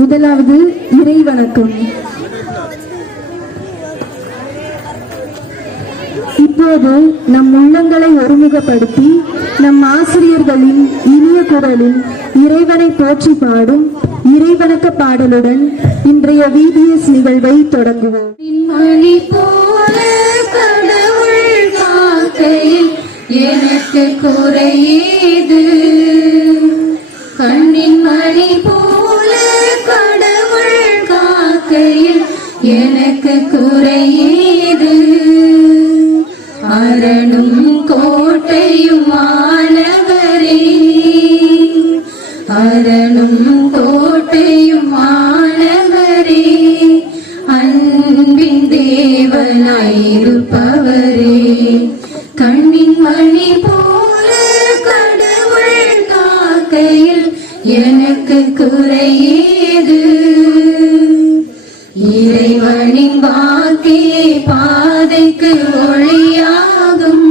முதலாவது இறைவணக்கம். இப்போது நம் உள்ளங்களை ஒருமுகப்படுத்தி நம் ஆசிரியர்களின் இனிய குரலில் இறைவனை போற்றி பாடும் இறைவணக்க பாடலுடன் இன்றைய விபிஎஸ் நிகழ்வை தொடங்குவோம். மணி போல கடவுள் காக்கையில் எனக்கு குறையேது. கண்ணின் மணி போல கடவுள் காக்கையில் எனக்கு குறையேது. அரணும் கோட்டையும் மாணவரே, அரணும் கோட்டையும் மாணவரே, அன்பின் தேவனாயிருப்பவரே. கண்ணின் மணி போல கடவுள் காக்கையில் எனக்கு குறையேது. இறைவனின் வாக்கே பாதைக்கு ஒளியாகும்,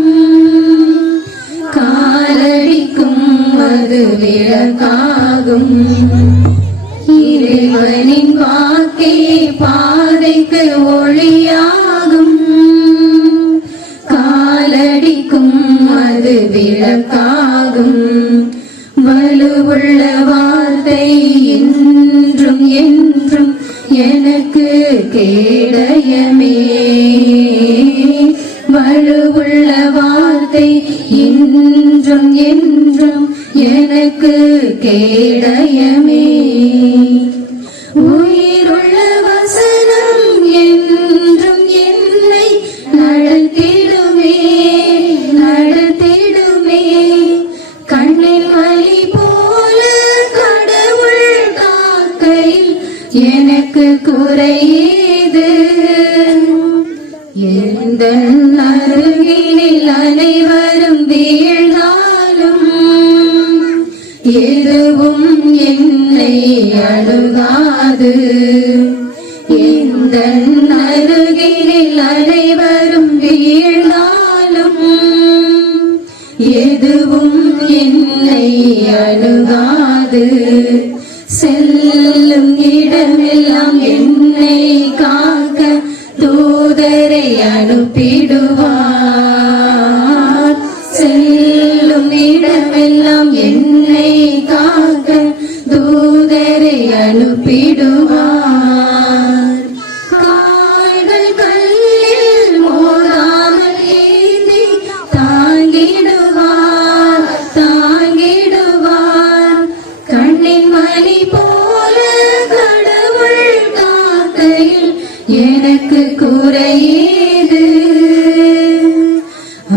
காலடிக்கும் அது விளக்காகும். இறைவனின் வாக்கே பாதைக்கு ஒளியாகும், காலடிக்கும் அது விளக்காகும். வலுவுள்ள வார்த்தை என்றும் என்றும் எனக்கு கேடயமே. வலுவுள்ள வார்த்தை என்றும் என்றும் எனக்கு கேடயமே. உயிருள்ள வசனம் என்றும் என்னை நடத்திடுமே, நடத்திடுமே. கண்ணில் மணி போல கடவுள் காக்கையில் எனக்கு குறையேது. எந்த அருகினில் அனைவரும் வீழ்ந்தாலும் எதுவும் என்னை அணுகாது. எந்த அருகினில் அனைவரும் வீழ்ந்தாலும் எதுவும் என்னை அணுகாது. செல்லும் இடமெல்லாம் என்னை காக்க தூதரை அனுப்பிடுவார். செல்லும் இடமெல்லாம் என்னை காக்க தூதரை அனுப்பிடுவார். கால்கள் கல்லில் மோதாமல் ஏந்தி தாங்கிடுவார், தாங்கிடுவார். கண்ணின் மணி போல கடவுள் காக்கையில் எனக்கு குறையேது.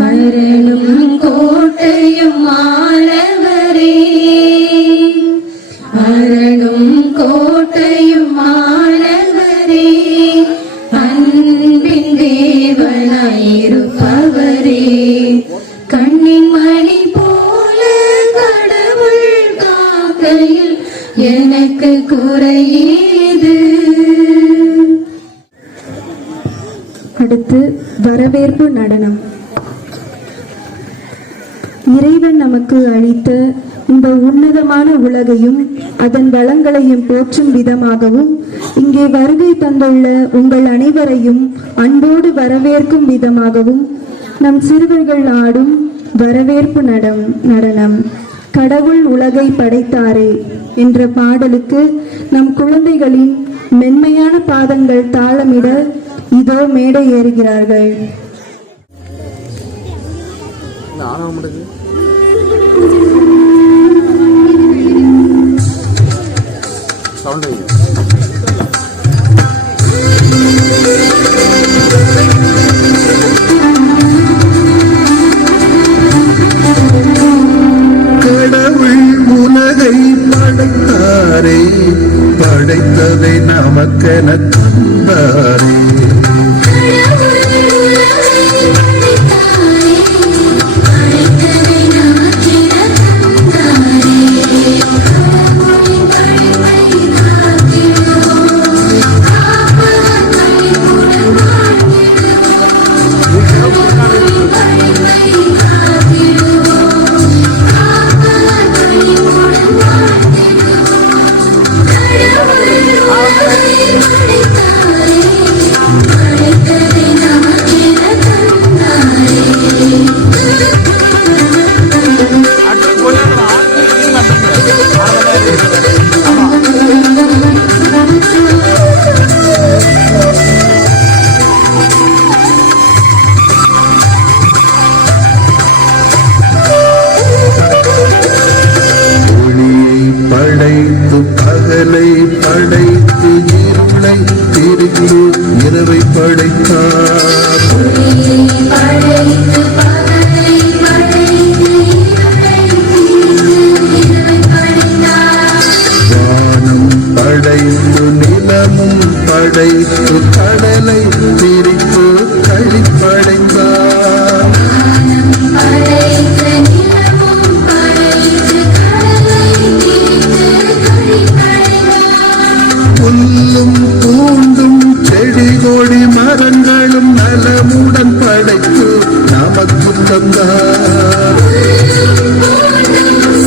அரணும் கோட்டையும் மாணவரே, அரணும் கோட்டையும் மாணவரே, அன்பின் தேவனாயிருப்பவரே. கண்ணின் மணி போல கடவுள் காக்கையில் எனக்கு குறையேது. அடுத்து வரவேற்பு நடனம். இறைவன் நமக்கு அளித்த இந்த உன்னதமான உலகையும் அதன் வளங்களையும் போற்றும் விதமாகவும் இங்கே வருகை தந்துள்ள உங்கள் அனைவரையும் அன்போடு வரவேற்கும் விதமாகவும் நம் சிறுவர்கள் ஆடும் வரவேற்பு நடனம் கடவுள் உலகை படைத்தாரே என்ற பாடலுக்கு நம் குழந்தைகளின் மென்மையான பாதங்கள் தாளமிட இதோ மேடை ஏறுகிறார்கள். கடவுள் உலகை படைத்தாரே, படைத்ததை நமக்கென தந்தாரே. ஒளியை படைத்து பகலை படைத்து இருளை பிரித்து இரவை படைத்தார். படைத்து பகலை படைத்து இருளை படைத்தார். வானம் படைத்து நிலமும் படைத்து கடலை பிரித்து கழிப்படைத்தார். படைத்த நிலமும் படைத்து கடலை பிரித்து கழிப்படைத்தார். புல்லும் பூண்டும் செடி கொடி மரங்களும் நலமுடன் படைத்து நமக்கு தந்தார்.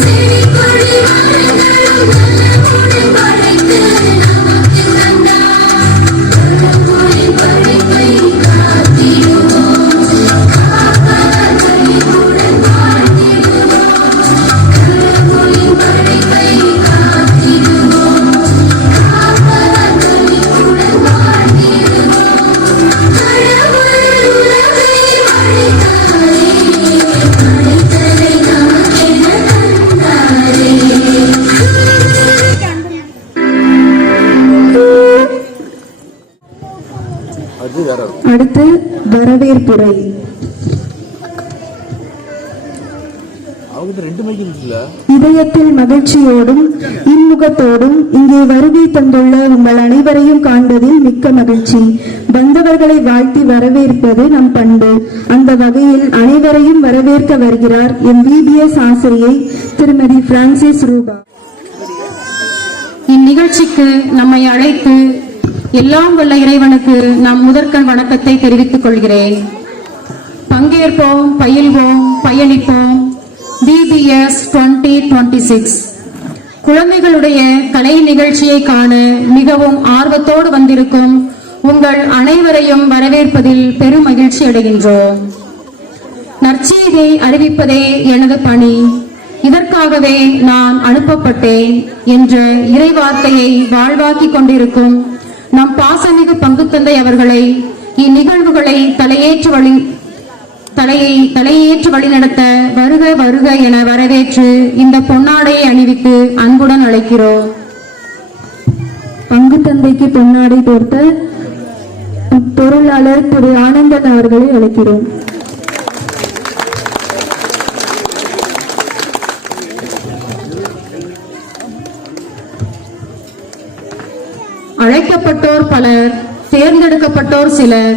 செடி கொடி மரங்களும் நலமுடன் படைத்து நமக்கு தந்தார். கடவுளின் படைப்பை காத்திடுவோம், காப்பவர் கனிவுடன் வாழ்த்திடுவோம். கடவுளின் படைப்பை காத்திடுவோம், காப்பவர் கனிவுடன் வாழ்த்திடுவோம். கடவுள் உலகை படைத்தாரே, படைத்ததை நமக்கென தந்தாரே. அடுத்து வரவேற்புரை. இதயத்தில் மகிழ்ச்சியோடும் இன்முகத்தோடும் இங்கே வருகை தந்துள்ள உங்கள் அனைவரையும் காண்பதில் மிக்க மகிழ்ச்சி. வந்தவர்களை வாழ்த்தி வரவேற்பது நம் பண்பு. அந்த வகையில் அனைவரையும் வரவேற்க வருகிறார் MBBS ஆசிரியை திருமதி பிரான்சிஸ் ரூபா. இந்நிகழ்ச்சிக்கு நம்மை அழைத்து எல்லாம் வல்ல இறைவனுக்கு நாம் முதற்கண் வணக்கத்தை தெரிவித்துக் கொள்கிறேன். பங்கேற்போம், பயில்வோம், பயணிப்போம். BBS 2026 குழந்தைகளுடைய கலை நிகழ்ச்சியை காண மிகவும் ஆர்வத்தோடு வந்திருக்கும் உங்கள் அனைவரையும் வரவேற்பதில் பெரும் மகிழ்ச்சி அடைகின்றோம். நற்செய்தியை அறிவிப்பதே எனது பணி, இதற்காகவே நான் அனுப்பப்பட்டேன் என்ற இறைவார்த்தையை வாழ்வாக்கிக் கொண்டிருக்கும் நம் பாசமிகு பங்குத்தந்தை அவர்களை இந்நிகழ்வுகளை தலையேற்று வழிநடத்த வருக வருக என வரவேற்று இந்த பொன்னாடையை அணிவித்து அன்புடன் அழைக்கிறோம். பங்கு தந்தைக்கு பொன்னாடை போர்த்த பொருளாளர் திரு ஆனந்தன் அவர்களை அழைக்கிறோம். அழைக்கப்பட்டோர் பலர், தேர்ந்தெடுக்கப்பட்டோர் சிலர்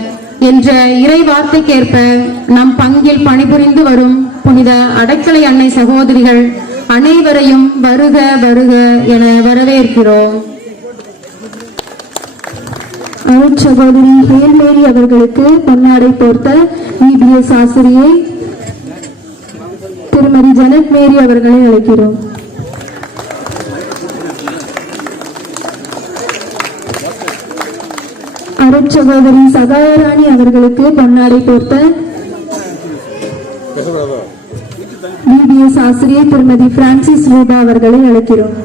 என்ற இறை வார்த்தைக்கேற்ப நம் பங்கில் பணிபுரிந்து வரும் புனித அடைக்கலை அன்னை சகோதரிகள் அனைவரையும் வருக வருக என வரவேற்கிறோம். அருட்சகோதரி ஹேல்மேரி அவர்களுக்கு பொன்னாடை போர்த்த BBS ஆசிரியை திருமதி ஜனட் மேரி அவர்களை அழைக்கிறோம். அருட்சகோதரி சகாயராணி அவர்களுக்கு பொன்னாடை போர்த்த BBS ஆசிரியை திருமதி பிரான்சிஸ் ரூபா அவர்களை அழைக்கிறோம்.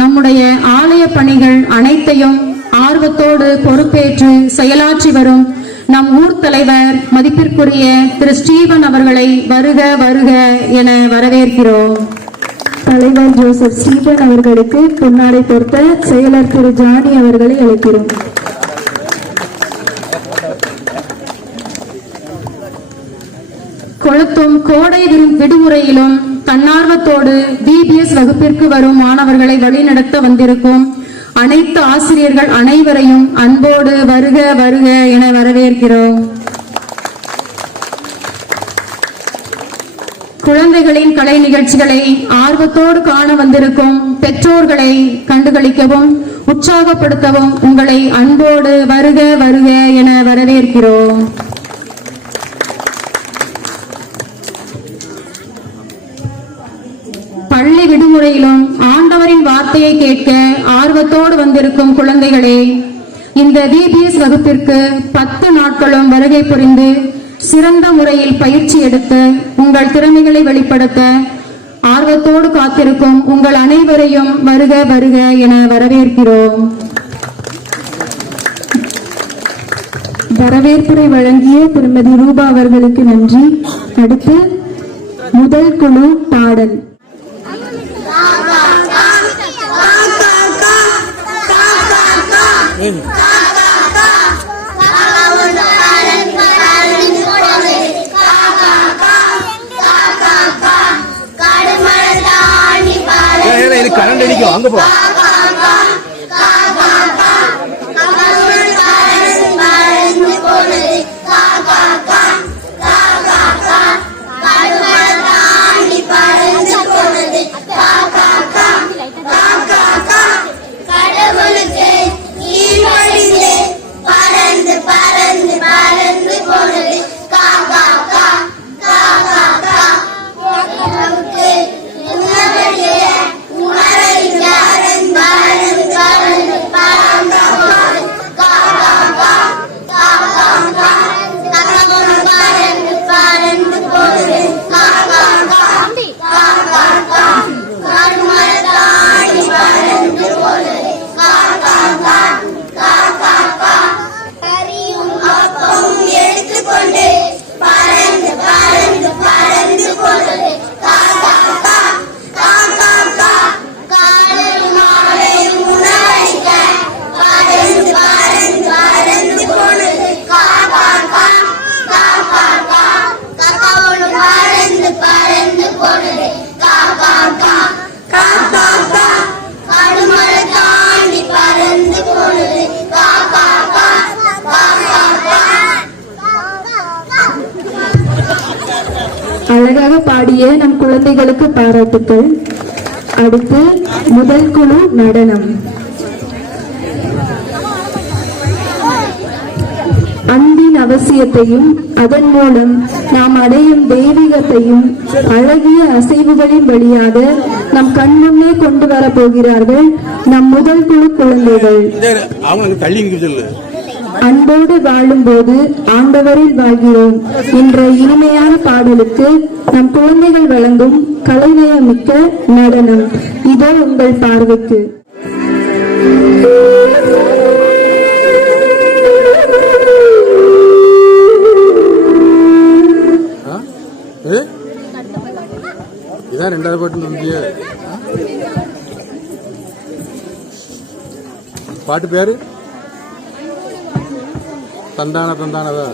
நம்முடைய ஆலய பணிகள் அனைத்தையும் ஆர்வத்தோடு பொறுப்பேற்று செயலாற்றி வரும் நம் ஊர் தலைவர் மதிப்பிற்குரிய திரு ஸ்டீவன் அவர்களை வருக வருக என வரவேற்கிறோம். தலைவர் ஜோசப் ஸ்டீவன் அவர்களுக்கு பொன்னாடை பொறுத்த செயலர் திரு ஜானி அவர்களை அழைக்கிறோம். கொளுத்தும் கோடை விடுமுறையிலும் தன்னார்வத்தோடு BBS வகுப்பிற்கு வரும் மாணவர்களை வழிநடத்த வந்திருக்கும் அனைத்து ஆசிரியர்கள் அனைவரையும் அன்போடு வருக வருக என வரவேற்கிறோம். குழந்தைகளின் கலை நிகழ்ச்சிகளை ஆர்வத்தோடு காண வந்திருக்கும் பெற்றோர்களை கண்டுகளிக்கவும் உற்சாகப்படுத்தவும் உங்களை அன்போடு வருக வருக என வரவேற்கிறோம். பள்ளி விடுமுறையிலும் ஆண்டவரின் வார்த்தையை கேட்க ஆர்வத்தோடு வந்திருக்கும் குழந்தைகளே, இந்த விபிஎஸ் வகுப்பிற்கு 10 நாட்களும் வருகை புரிந்து சிறந்த முறையில் பயிற்சி எடுத்து உங்கள் திறமைகளை வெளிப்படுத்த ஆர்வத்தோடு காத்திருக்கும் உங்கள் அனைவரையும் வருக வருக என வரவேற்கிறோம். வரவேற்புரை வழங்கிய திருமதி ரூபா அவர்களுக்கு நன்றி. அடுத்து முதல் குழு பாடல். கரண்ட் அடிக்கும் அங்க போ. அழகாக பாடிய நம் குழந்தைகளுக்கு பாராட்டுக்கள். அடுத்து முதல் குழு நடனம். அன்பின் அவசியத்தையும் அதன் மூலம் நாம் அடையும் தெய்வீகத்தையும் அழகிய அசைவுகளின் வழியாக நம் கண்முன்னே கொண்டு வர போகிறார்கள் நம் முதல் குழு குழந்தைகள். அன்போடு வாழும்போது ஆண்டவரில் வாழ்கிறோம் என்ற இனிமையான பாடலுக்கு நம் குழந்தைகள் வழங்கும் கலைநயமிக்க நடனம் இதோ உங்கள் பார்வைக்கு. இதான் 2வது பாட்டு. பாட்டு பேரு தந்தான தந்தானதா?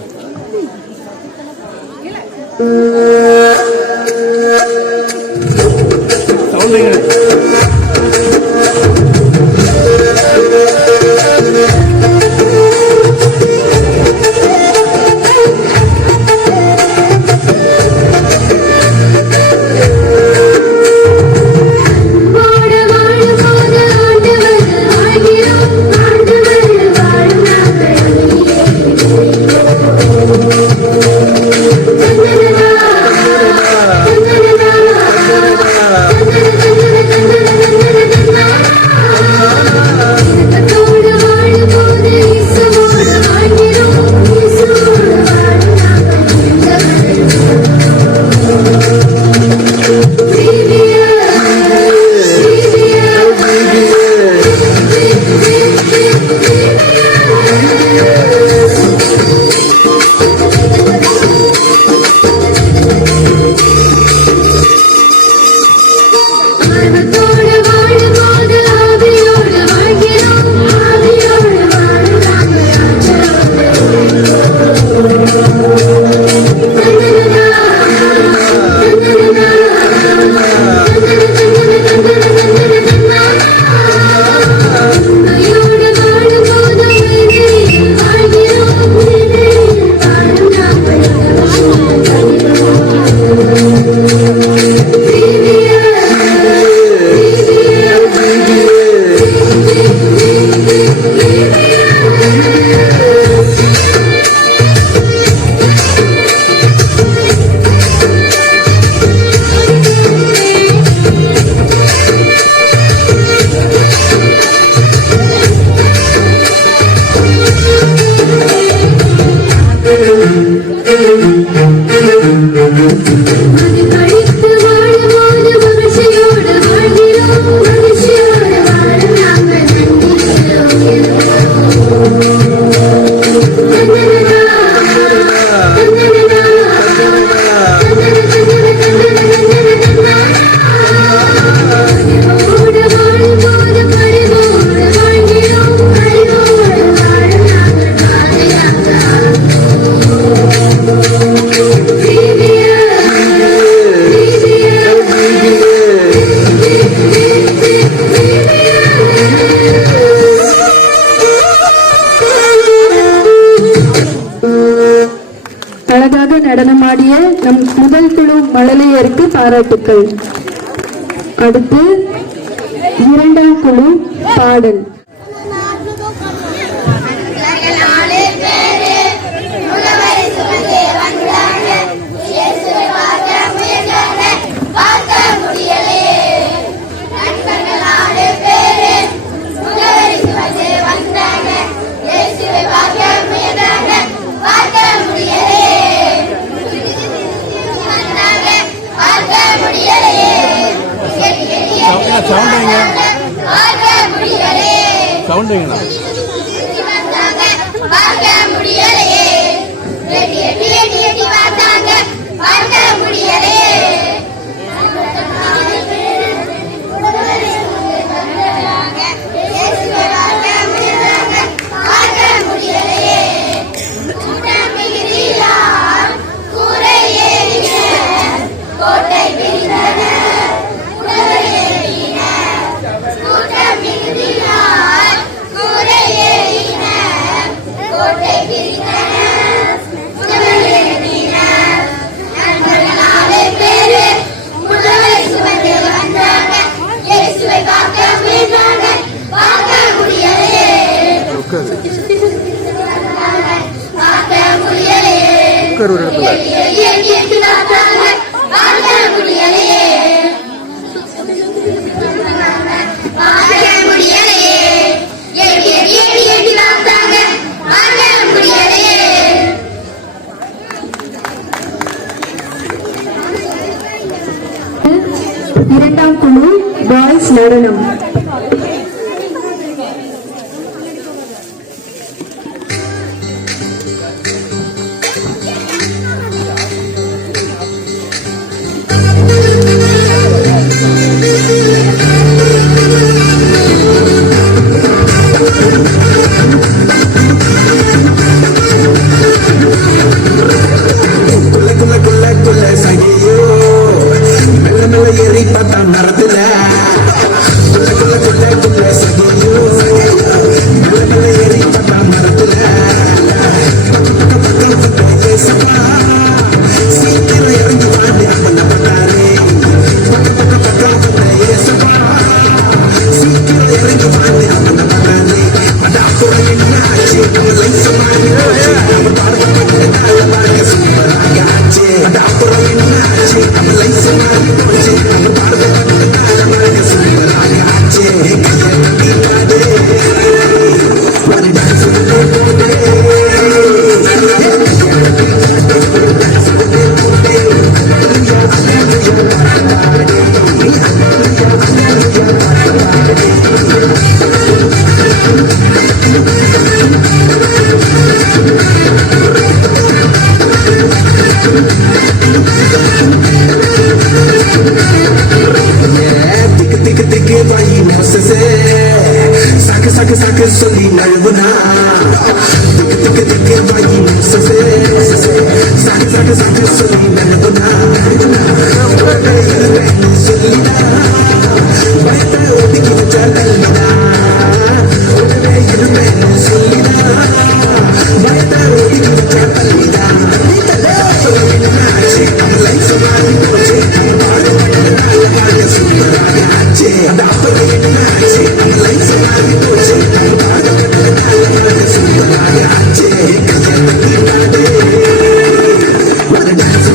நடனமாடிய நம் முதல் குழு மழலையருக்கு பாராட்டுக்கள். அடுத்து இரண்டாம் குழு பாடல். சவுண்டுங்களா? உட்கார் ஒரு இடத்துல. இரண்டாம் குழு பாய்ஸ் நடனம். சொல்லி நழுவுனா திக்கு திக்கு வாங்கி சாக்கு சொல்லி நழுவுனா சொல்லினா பயத்தை ஒதுக்கி வச்சா தள்ளினா உடனே இருந்தேன்னு சொல்லினா பயத்தை ஒதுக்கி வச்சா தள்ளினா லைஃப் மாறி போச்சு சூப்பராக ஆச்சு அந்த அப்படி என்ன ஆச்சு லைஃப் மாறி போச்சு சூப்பராக ஆச்சு ஒரு டான்ஸ்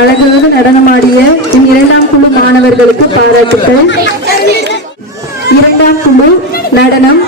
அழகாக நடனமாடிய என் இரண்டாம் குழு மாணவர்களுக்கு பாராட்டுக்கள். இரண்டாம் குழு நடனம்.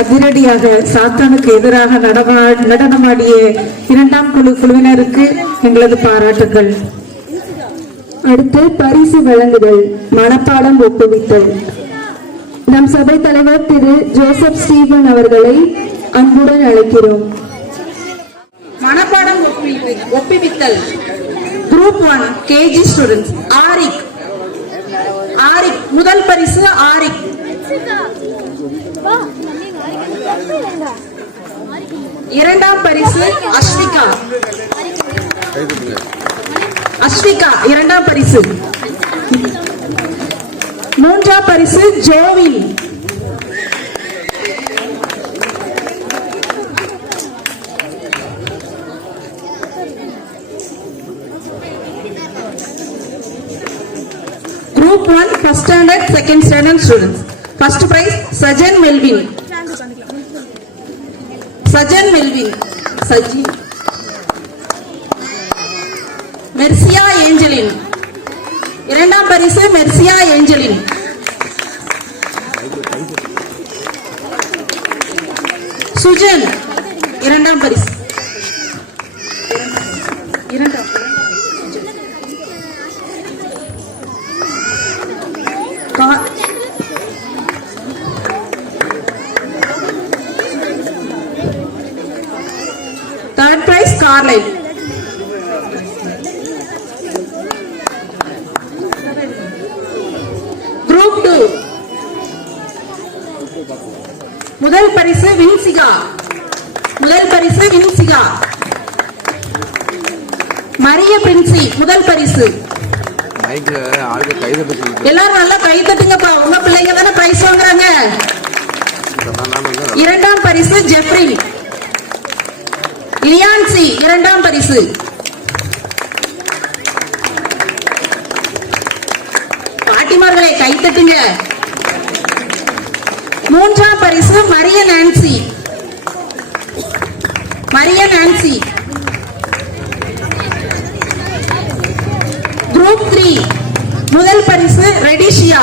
அதிரடியாக சாத்தானுக்கு எதிராக நடனமாடிய இரண்டாம் குழுவினருக்கு எங்களது பாராட்டுகள். அடுத்து பரிசு வழங்குதல், மனப்பாடம் ஒப்புவித்தல். நம் சபை தலைவர் திரு ஜோசப் ஸ்டீபன் அவர்களை அன்புடன் அழைக்கிறோம். மனப்பாடம் ஒப்பிவித்தல். Group 1 KG students. ஆரிக். முதல் பரிசு ஆரிக். இரண்டாம் பரிசு அஸ்விகா இரண்டாம் பரிசு. மூன்றாம் பரிசு ஜோவின். Group 1 first standard second standard students. First prize Sajan Melvin. மெர்சியா Angeline. இரண்டாம் பரிசு மெர்சியா ஏஞ்சலின். சுஜன் இரண்டாம் பரிசு. Third prize Carlyle. Group 2 முதல் பரிசு வின்சிகா. மரிய பிரின்சி முதல் பரிசு. எல்லாரும் நல்லா கை தட்டுங்கப்பா, உங்க பிள்ளைங்க தானே பிரைஸ் வாங்குறாங்க. இரண்டாம் பரிசு ஜெஃப்ரின். லியான்சி இரண்டாம் பரிசு. பாட்டிமார்களே கை தட்டுங்க. மூன்றாம் பரிசு மரிய நான்சி. குரூப் 3 முதல் பரிசு ரெடிஷா.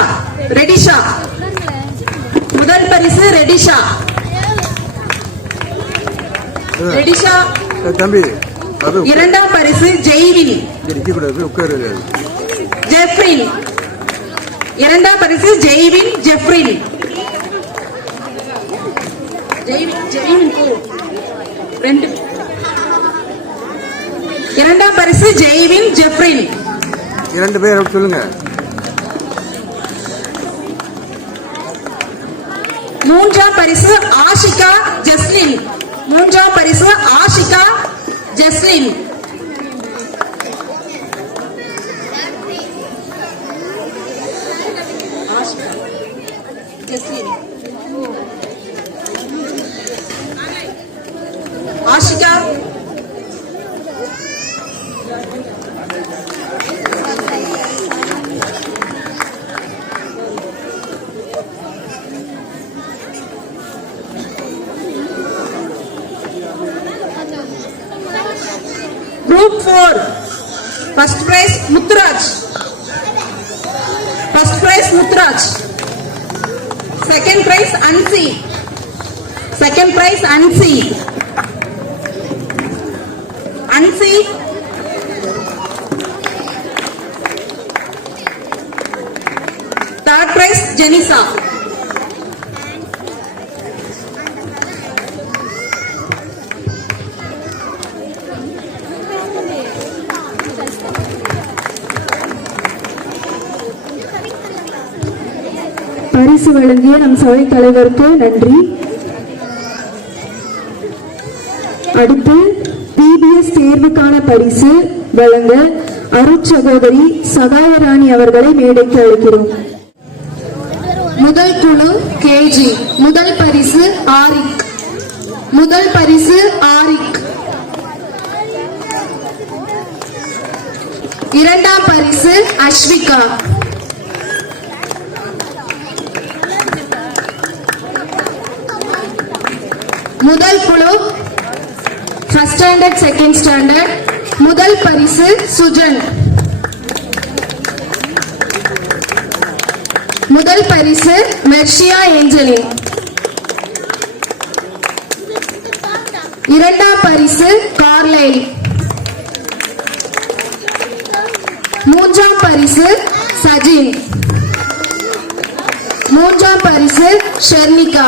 தம்பி இரண்டாம் பரிசு ஜெய்வின். ஜெஃப்ரின் இரண்டாம் பரிசு ஜெஃப்ரின். இரண்டாம் பரிசு ஜெஃப்ரின். இரண்டு பேர் சொல்லுங்க. மூன்றாம் பரிசு Ashika Jasleen. Ashika Group 4 first prize Mutraj. Second prize Ansi. Third prize Janisa. பரிசு வழங்கிய நம் சபை தலைவருக்கு நன்றி. அடுத்து பிபிஎஸ் தேர்வுக்கான பரிசு வழங்க அருட்சகோதரி சகாயராணி அவர்களை மேடைக்கு அழைக்கிறோம். முதல் குழு கேஜி. முதல் பரிசு ஆரிக். இரண்டாம் பரிசு அஸ்விகா. முதல் குழு ஃபர்ஸ்ட் ஸ்டாண்டர்ட் செகண்ட் ஸ்டாண்டர்ட். முதல் பரிசு சுஜன். முதல் பரிசு மெர்சியா ஏஞ்சலின். இரண்டாம் பரிசு கார்லைல். மூன்றாம் பரிசு சஜின். மூன்றாம் பரிசு ஷெர்னிகா.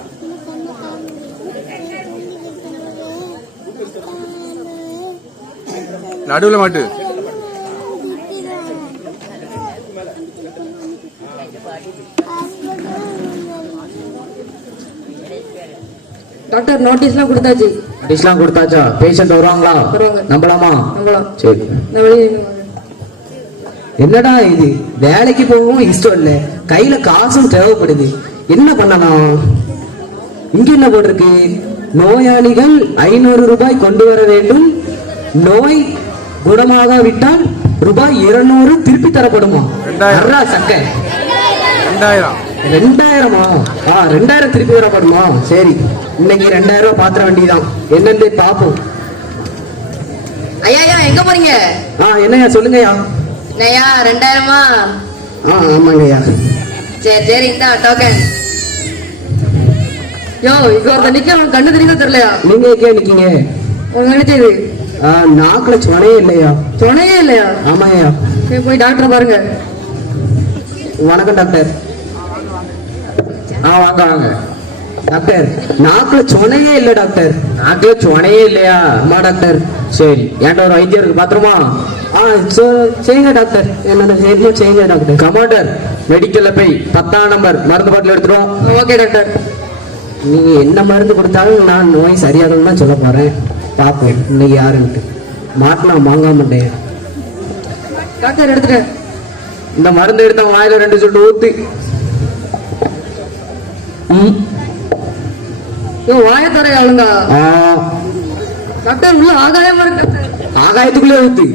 நடுவுல மாட்டு. டாக்டர் நோட்டீஸ்லாம் கொடுத்தாச்சு. நோட்டீஸ்லாம் கொடுத்தாச்சா? பேஷண்ட் வருவாங்களா? வருவாங்க. நம்பலாமா? நம்பலாம். சரி. நான் வெளியே நின்னு வரேன். என்னடா இது, வேலைக்கு போகவும் இஷ்டம் இல்ல, கையில காசும் தேவைப்படுது, என்ன பண்ணலாம்? இங்க என்ன போட்டிருக்கு? நோயாளிகள் 500 ரூபாய் கொண்டு வர வேண்டும், நோய் குணமாக விட்டால் ரூபாய் 200 திருப்பி தரப்படுமா? 2000. சக்க 2000. 2000-மா? 2000 திருப்பி தரப்படுமா? சரி, இன்னைக்கு 2000 பாத்திர வேண்டியதான், என்னன்னு பாப்போம். ஐயா எங்க போறீங்க? என்னையா சொல்லுங்கய்யா. ஐயா 2000-மா? ஆமாங்கய்யா. சரி இந்த டோக்கன். யோ இங்க ஒருத்தன் நிக்க, அவன் கண்ணு தெரியுதா தெரியலையா? நீங்க எங்கே நிக்கீங்க? உங்க நினைச்சது நாக்குல சொனையே இல்லையா? துணையே இல்லையா? ஆமாய்யா. சரி, போய் டாக்டரை பாருங்க. வணக்கம் டாக்டர். வாங்க வாங்க டாக்டர். நாக்குல சொனையே இல்ல டாக்டர். நாக்குல சொனையே இல்லையா? ஆமா டாக்டர். சரி, என்கிட்ட ஒரு வைத்தியம் இருக்கு, பாத்திரமா? செய்யுங்க டாக்டர், என்னோட செய்யுங்க டாக்டர். கமாண்டர், மெடிக்கல்ல போய் 10ஆம் நம்பர் மருந்து பாட்டில் எடுத்துடும். Okay doctor. நீங்க என்ன மருந்து கொடுத்தாலும் நான் நோய் சரியாகும் தான் சொல்ல போறேன். பாப்போம் இன்னைக்கு யாருன்ட்டு. மாட்டினா வாங்க மாட்டேன். டாக்டர் எடுத்துட்டேன். இந்த மருந்து எடுத்த வாயில 2 சொட்டு ஊத்து. யோ வாய தரையா ஒழுங்கா. டாக்டர் உள்ள ஆகாயமா இருக்கு டாக்டர். ஆகாயத்துக்குள்ளே ஊத்து.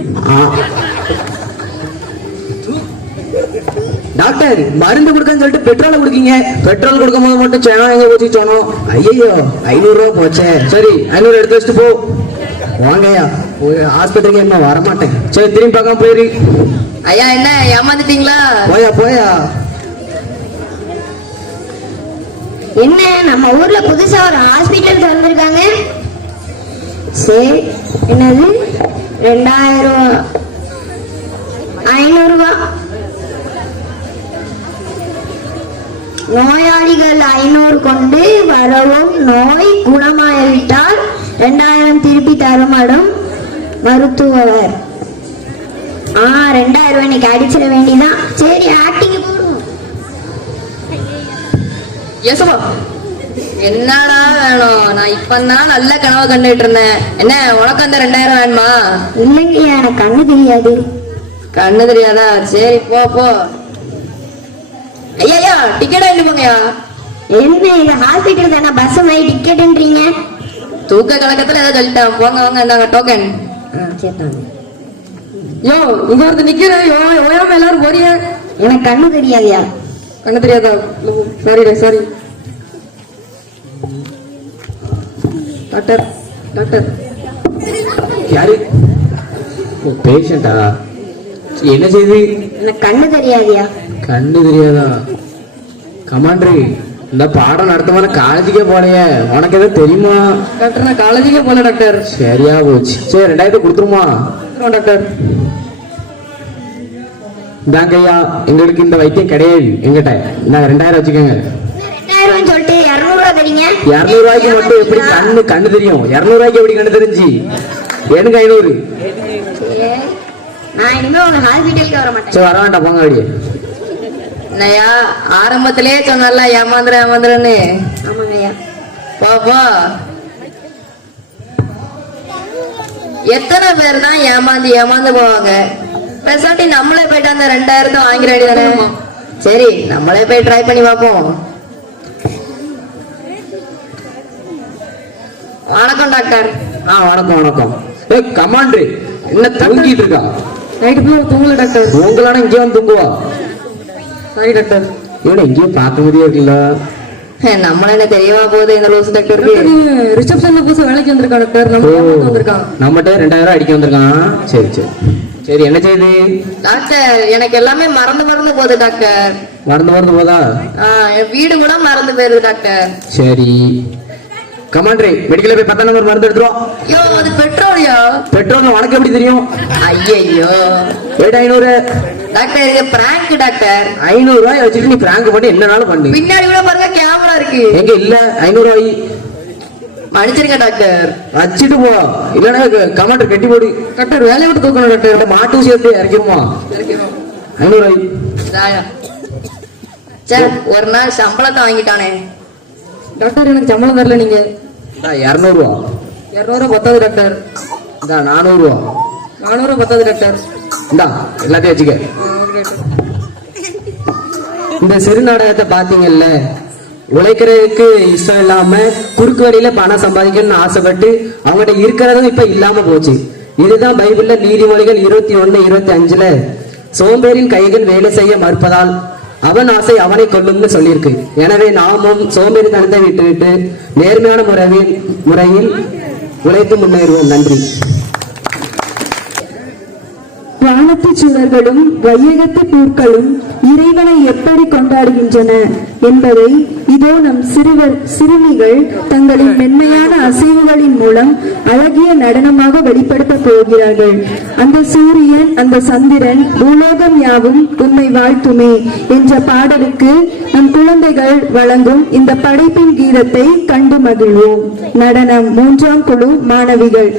டாக்டர், மருந்து கொடுக்கன்னு சொல்லிட்டு பெட்ரோலை கொடுக்கீங்க. பெட்ரோல் கொடுக்கும் போது மட்டும் சேனா எங்க போச்சு சொன்னோம். ஐயோ 500 ரூபா போச்சே. சரி, 500 எடுத்து வச்சுட்டு போ. வாங்கய்யா, ஆஸ்பத்திரிக்கு என்ன வரமாட்டேன். சரி, திரும்பி பார்க்காம போயிரு. ஐயா என்ன ஏமாந்துட்டீங்களா? போயா போயா. என்ன நம்ம ஊர்ல புதுசா ஒரு ஹாஸ்பிட்டல் திறந்திருக்காங்க. சரி, என்னது 2000 500 ரூபாய். நோயாளிகள் 500 கொண்டு வரவும், நோய் குணமாகிவிட்டால் 2000 திருப்பி தரப்படும். மருத்துவர் 2000 இன்னைக்கு அடிச்சிட வேண்டியதான். சரி, ஆக்டிங் போடுவோம். ஏசமா என்னடா வேணும்? நான் இப்பதான் நல்ல கனவு கண்டுட்டு இருந்தேன். என்ன உனக்கு அந்த 2000 வேணுமா? இல்லைங்க, எனக்கு கண்ணு தெரியாது. கண்ணு தெரியாதா? சரி போ போ. ஐயா டிக்கெட் வாங்கிட்டு போங்கயா. என்ன இது ஹாஸ்பிட்டல் தானே, பஸ் மாதிரி டிக்கெட்ன்றீங்க? தூக்க கலக்கத்துல ஏதோ சொல்லிட்டேன். போங்க வாங்க, இந்தாங்க டோக்கன். சரிதாங்க. யோ இங்க ஒருத்தன் நிக்கிற. ஓயாம எல்லாரும் போறிய. எனக்கு கண்ணு தெரியாதியா? கண்ணு தெரியாதா? Sorry sorry. Doctor doctor. யாரு? பேஷண்டா? என்ன செய்து? எனக்கு கண்ணு தெரியாதியா? கண்ணு தெரியாதா? கமாண்டர், இந்த பாடம் நடத்துமான காலேஜுக்கே போலையே, உனக்கு எதாவது தெரியுமா? டாக்டர் நான் காலேஜுக்கே போல டாக்டர். சரியா போச்சு. சரி, 2000 கொடுத்துருமா? டாக்டர். இந்தாங்கய்யா, எங்களுக்கு இந்த வைத்தியம் கிடையாது எங்கிட்ட. இந்தாங்க 2000 வச்சுக்கோங்க. 2000 சொல்லிட்டு 200 ரூபா தரீங்க. 200 ரூபாய்க்கு மட்டும் எப்படி கண்ணு தெரியும்? 200 ரூபாய்க்கு எப்படி கண்ணு தெரிஞ்சு? எனக்கு 500. நான் இனிமே உங்க ஹாஸ்பிட்டலுக்கு வர மாட்டேன். சரி, வர வேண்டாம், போங்க அப்படியே. என்னையா ஆரம்பத்திலே சொன்னால ஏமாந்துறேன்னு? ஆமாங்கய்யா. போ. எத்தனை பேர் தான் ஏமாந்து போவாங்க? பேசாட்டி நம்மளே போயிட்டு அந்த 2000 வாங்கிட வேண்டியதானே? சரி, நம்மளே போய் ட்ரை பண்ணி பார்ப்போம். வணக்கம் டாக்டர். வணக்கம் வணக்கம். கமாண்டர், என்ன தூங்கிட்டு இருக்கா? நைட்டு போய் தூங்கல டாக்டர். உங்களான இங்கே வந்து தூங்குவா? Sorry doctor. இவனை இங்கேயும் பார்க்க முடியல. நம்மள என்ன தெரியவா போகுது இந்த லூசு டாக்டருக்கு? ரிசப்ஷன்ல புதுசா வேலைக்கு வந்திருக்கான் டாக்டர். நம்ம வந்திருக்கான். நம்மகிட்ட 2000 அடிக்க வந்திருக்கான். சரி சரி சரி, என்ன செய்யுது டாக்டர்? எனக்கு எல்லாமே மறந்து போகுது டாக்டர். மறந்து போதா? என் வீடு கூட மறந்து போயிருது டாக்டர். சரி, கமாண்டர், மெடிக்கல்ல போய் 10ஆம் நம்பர் மருந்து எடுத்துரும். ஐயோ அது பெட்ரோலியா? பெட்ரோல் உனக்கு எப்படி தெரியும்? ஐயோ 500 டாக்டர், இது பிராங்க் டாக்டர். 500 ரூபாய் வச்சுட்டு நீ பிராங்க் பண்ணி என்னனாலும் பண்ணு. பின்னாடி கூட பாருங்க கேமரா இருக்கு. எங்க இல்ல 500 ரூபாய் மன்னிச்சிருங்க டாக்டர். அச்சிட்டு போ, இல்லைன்னா கமாண்டர் கட்டி போடி. டாக்டர் வேலையை விட்டு தூக்கணும் டாக்டர். மாட்டு ஊசி எப்படி இறக்கிடுமா? 500 சார் ஒரு நாள் சம்பளத்தை வாங்கிட்டானே டாக்டர். எனக்கு சம்பளம் தரல. நீங்க 200 ரூபா. 200 பத்தாது டாக்டர். 400 ரூபா. 400 பத்தாது டாக்டர். இந்தா எல்லாத்தையும் வச்சுக்க. இந்த சிறு நாடகத்தை பாத்தீங்கல்ல, உழைக்கிறதுக்கு இஷ்டம் இல்லாம குறுக்கு வழியில பணம் சம்பாதிக்கணும்னு ஆசைப்பட்டு அவங்ககிட்ட இருக்கிறதும் இப்ப இல்லாம போச்சு. இதுதான் பைபிள்ல நீதிமொழிகள் 21:25ல சோம்பேறின் கைகள் வேலை செய்ய மறுப்பதால் அவன் ஆசை அவனை கொல்லும்னு சொல்லியிருக்கு. எனவே நாமும் சோம்பேறித்தனத்தை விட்டுவிட்டு நேர்மையான முறையில் உழைத்து முன்னேறுவோம். நன்றி. வானத்து சுடர்களும் வையகத்து பூக்களும் இறைவனை எப்படி கொண்டாடுகின்றன என்பதை இதோ நம் சிறுமிகள் தங்களின் மென்மையான அசைவுகளின் மூலம் அழகிய நடனமாக வெளிப்படுத்த போகிறார்கள். அந்த சூரியன், அந்த சந்திரன், பூலோகம் யாவும் உம்மை வாழ்த்துமே என்ற பாடலுக்கு நம் குழந்தைகள் வழங்கும் இந்த படைப்பின் கீதத்தை கண்டு மகிழ்வோம். நடனம் 3ஆம் குழு மாணவிகள்.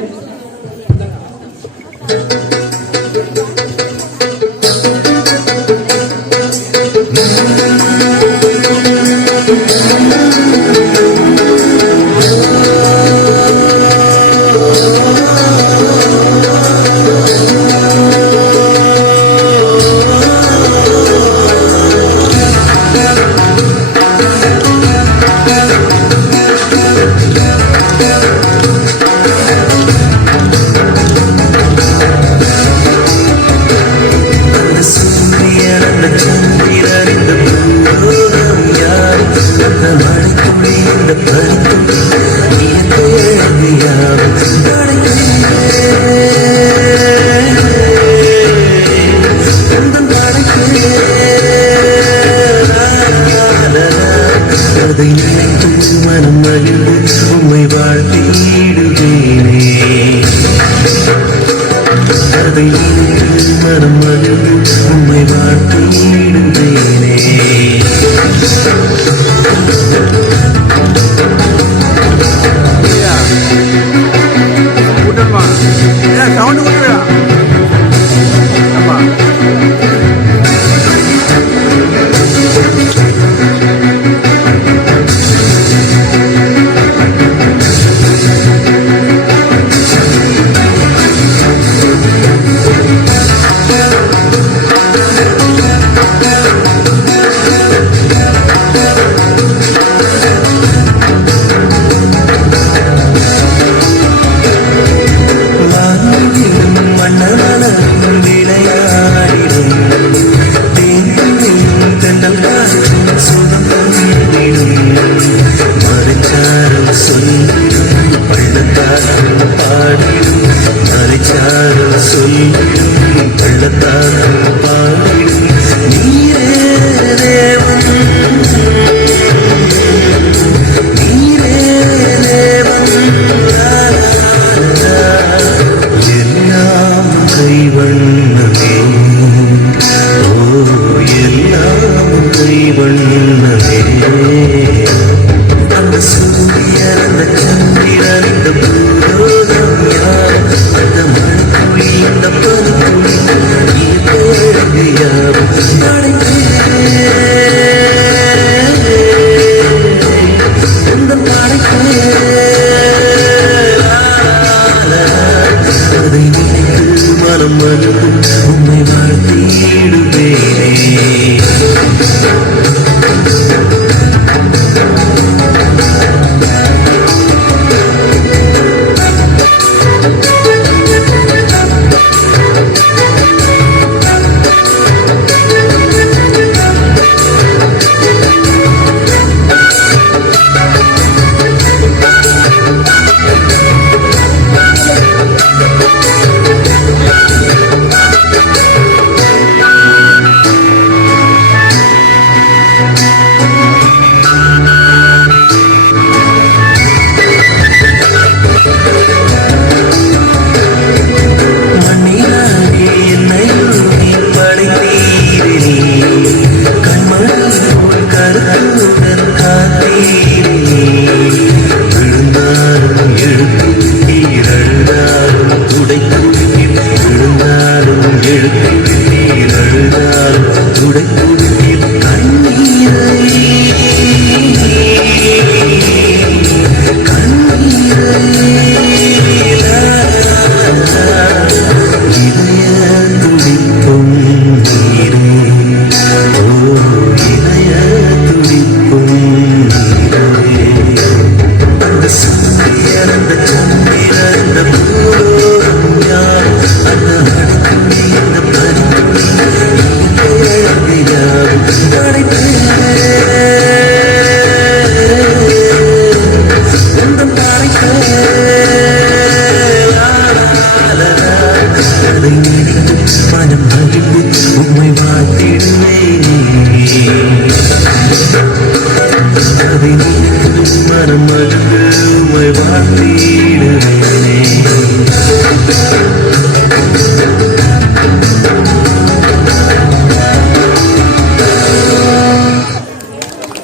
உம்மை வாழ்த்திடுவேனே.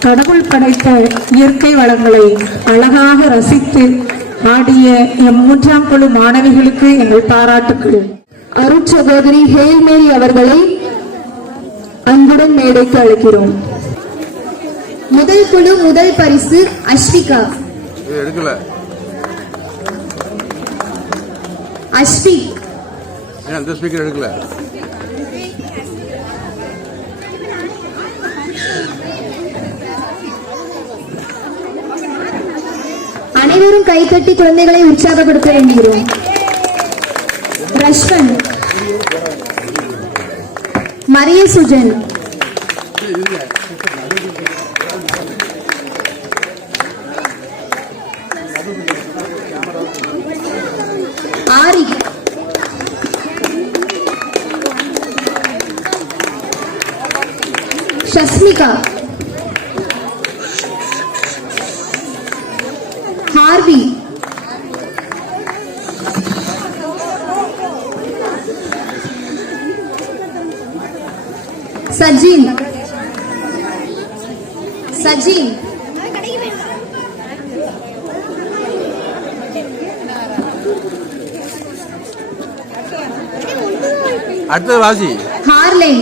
கடவுள் படைத்த இயற்கை வளங்களை அழகாக ரசித்து ஆடிய எம் 3ஆம் குழு மாணவிகளுக்கு எங்கள் பாராட்டுக்கள். அருட்சகோதரி ஹேல்மேரி அவர்களை அன்புடன் மேடைக்கு அழைக்கிறோம். முதல் குழு முதல் பரிசு அஸ்விகா. இது எடுக்கல. அஸ்விக். ஏன் அந்த ஸ்பீக்கர் எடுக்கல? அனைவரும் கைத்தட்டி குழந்தைகளை உற்சாகப்படுத்த வேண்டுகிறோம். ரஷ்வன், மரிய சுஜன், ஆரிக், ஷஸ்மிகா, ஹார்வி, சஜின், சஜின், அடுத்தது வாசி. ஹார்லேன்,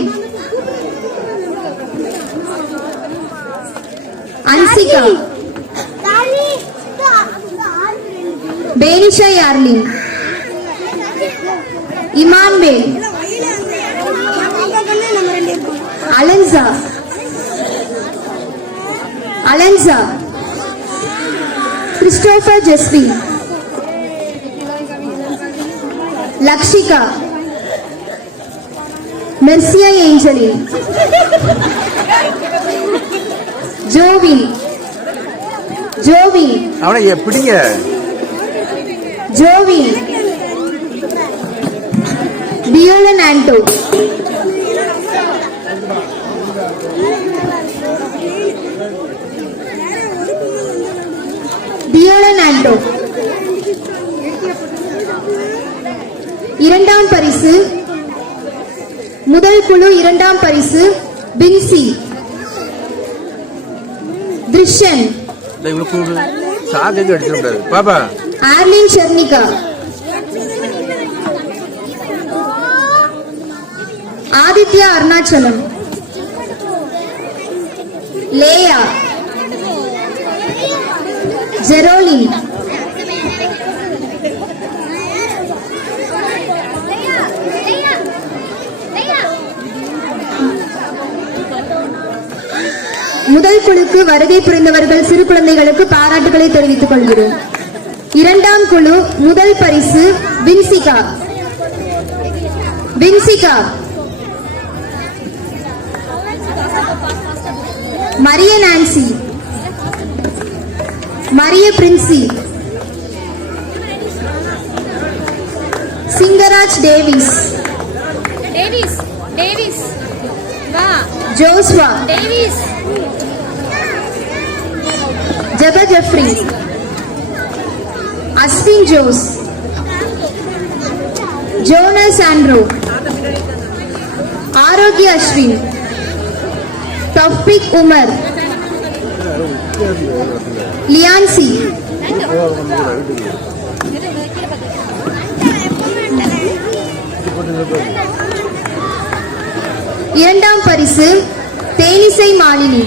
அன்சிகா, பேனிஷா யார்லின், இமான்வேல், அலன்சா, அலன்சா, கிறிஸ்டோபர் ஜெஸ்வி, லக்ஷிகா, மெர்சியா ஏஞ்சலின், ஜோவின், ஜோவின், அவனை எப்படிங்க? ஜோவின், பியோலன் ஆண்டோ, பியோலன் ஆண்டோ. இரண்டாம் பரிசு முதல் குழு இரண்டாம் பரிசு பின்சி, திருஷன், இவ்வளவு கூடு சார்ஜ் அடிச்சிடக்கூடாது பாப்பா. ஆர்லின் ஷர்னிகா, ஆதித்யா அருணாச்சலம், லேயா, ஜெரோலின், முதல் குழுக்கு வருகை புரிந்தவர்கள் சிறு குழந்தைகளுக்கு பாராட்டுகளை தெரிவித்துக் கொள்கிறோம். இரண்டாம் குழு முதல் பரிசு Vinsika, Vinsika, Mariya Nancy, Mariya Princy, Singaraj Davis, Davis, Davis, வா, ஜோஸ்வா, டேவிஸ், ஜப Jeffrey, Ashwin Jose, Jonas Andro, Arokiya Ashwin, Taufiq Umar, லியான்சி, இரண்டாம் பரிசு தேனிசை மாலினி,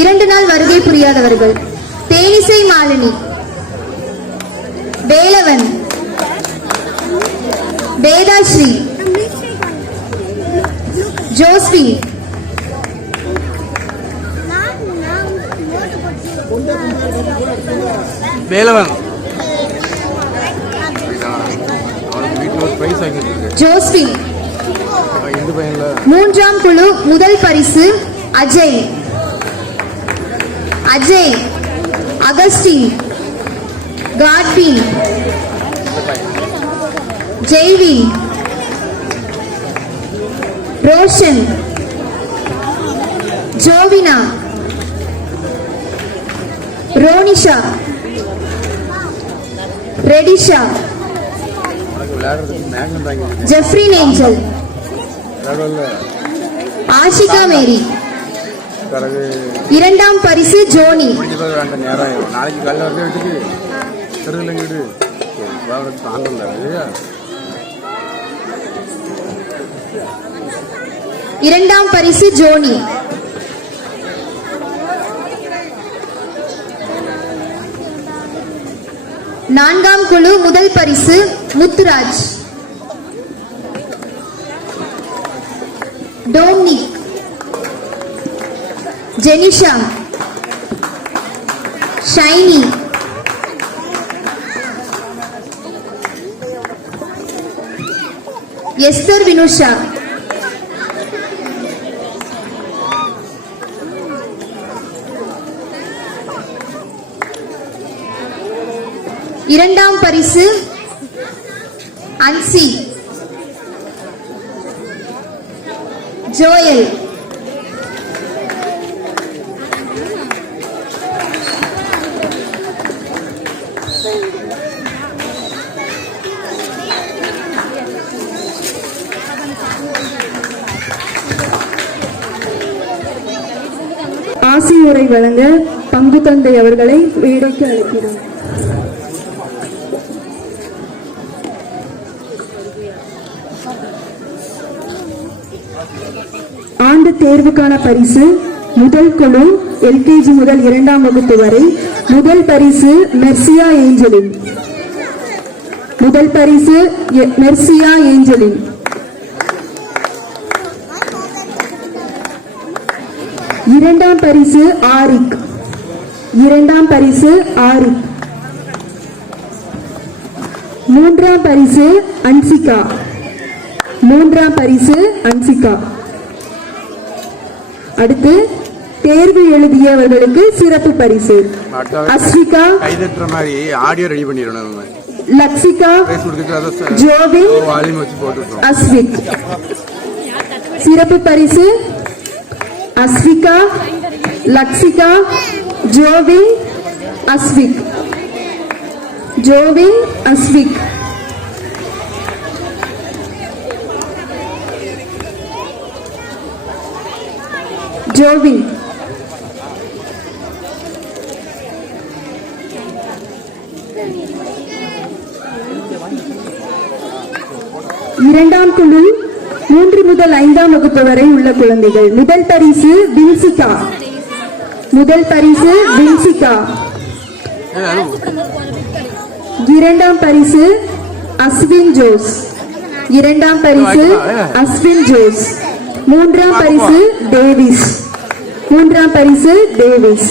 இரண்டு நாள் வருகை புரியாதவர்கள் தேனிசை மாலினி, வேலவன், வேதாஸ்ரீ, ஜோஸ்வி, வேலவன் அவனுக்கு வீட்டில் ஒரு பிரைஸ் ஆகிட்டு ஜோஸ்வி. இந்த பையன்ல மூன்றாம் குழு முதல் பரிசு அஜய், அஜய், அகஸ்டின், காட்வின், ஜெய்வி, ரோஷன், ஜோவினா, ரோனிஷா, ரெடிஷா, உனக்கு விளையாடுறதுக்கு மேக்னெட் வாங்கி ஜெஃப்ரின் ஏஞ்சல், விளையாடல ஆஷிகா மேரி. பிறகு இரண்டாம் பரிசு ஜோனி. முடிஞ்ச பிறகு அந்த நேரம் ஆயிடும். நாளைக்கு காலையில் வந்து எடுத்துட்டு தெருவில் வீடு தாங்கல இல்லையா? இரண்டாம் பரிசு ஜோனி. நான்காம் குழு முதல் பரிசு முத்துராஜ், டோம்னிக், ஜெனிஷா, ஷைனி, எஸ்தர் வினுஷா, இரண்டாம் பரிசு அன்சி, ஜோயல், ஆசியுரை வழங்க பங்கு தந்தை அவர்களை மேடைக்கு அழைக்கிறோம். ஆண்டு தேர்வுக்கான பரிசு முதல் குழு எல்கேஜி முதல் 2ஆம் வகுப்பு வரை. முதல் பரிசு மெர்சியா ஏஞ்சலின். முதல் பரிசு மெர்சியா ஏஞ்சலின். இரண்டாம் பரிசு ஆரிக். இரண்டாம் பரிசு ஆரிக். மூன்றாம் பரிசு அன்சிகா. மூன்றாம் பரிசு அன்சிகா. அடுத்து தேர்வு எழுதியவர்களுக்கு சிறப்பு பரிசு அஸ்விகா. கைதட்டுற மாதிரி ஆடியோ ரெடி பண்ணிடணும். லக்ஷிகா, ஜோவின், வால்யூம் வச்சு போட்டுருக்கோம். அஸ்விக். சிறப்பு பரிசு அஸ்விகா, லக்ஷிகா, ஜோவின், அஸ்விக். ஜோவின், அஸ்விக். ஜோவின். இரண்டாம் குழு 3 முதல் 5ஆம் வகுப்பு வரை உள்ள குழந்தைகள். முதல் பரிசு வின்சிகா. முதல் பரிசு வின்சிகா. இரண்டாம் பரிசு அஸ்வின் ஜோஸ். இரண்டாம் பரிசு அஸ்வின் ஜோஸ். மூன்றாம் பரிசு டேவிஸ். மூன்றாம் பரிசு டேவிஸ்.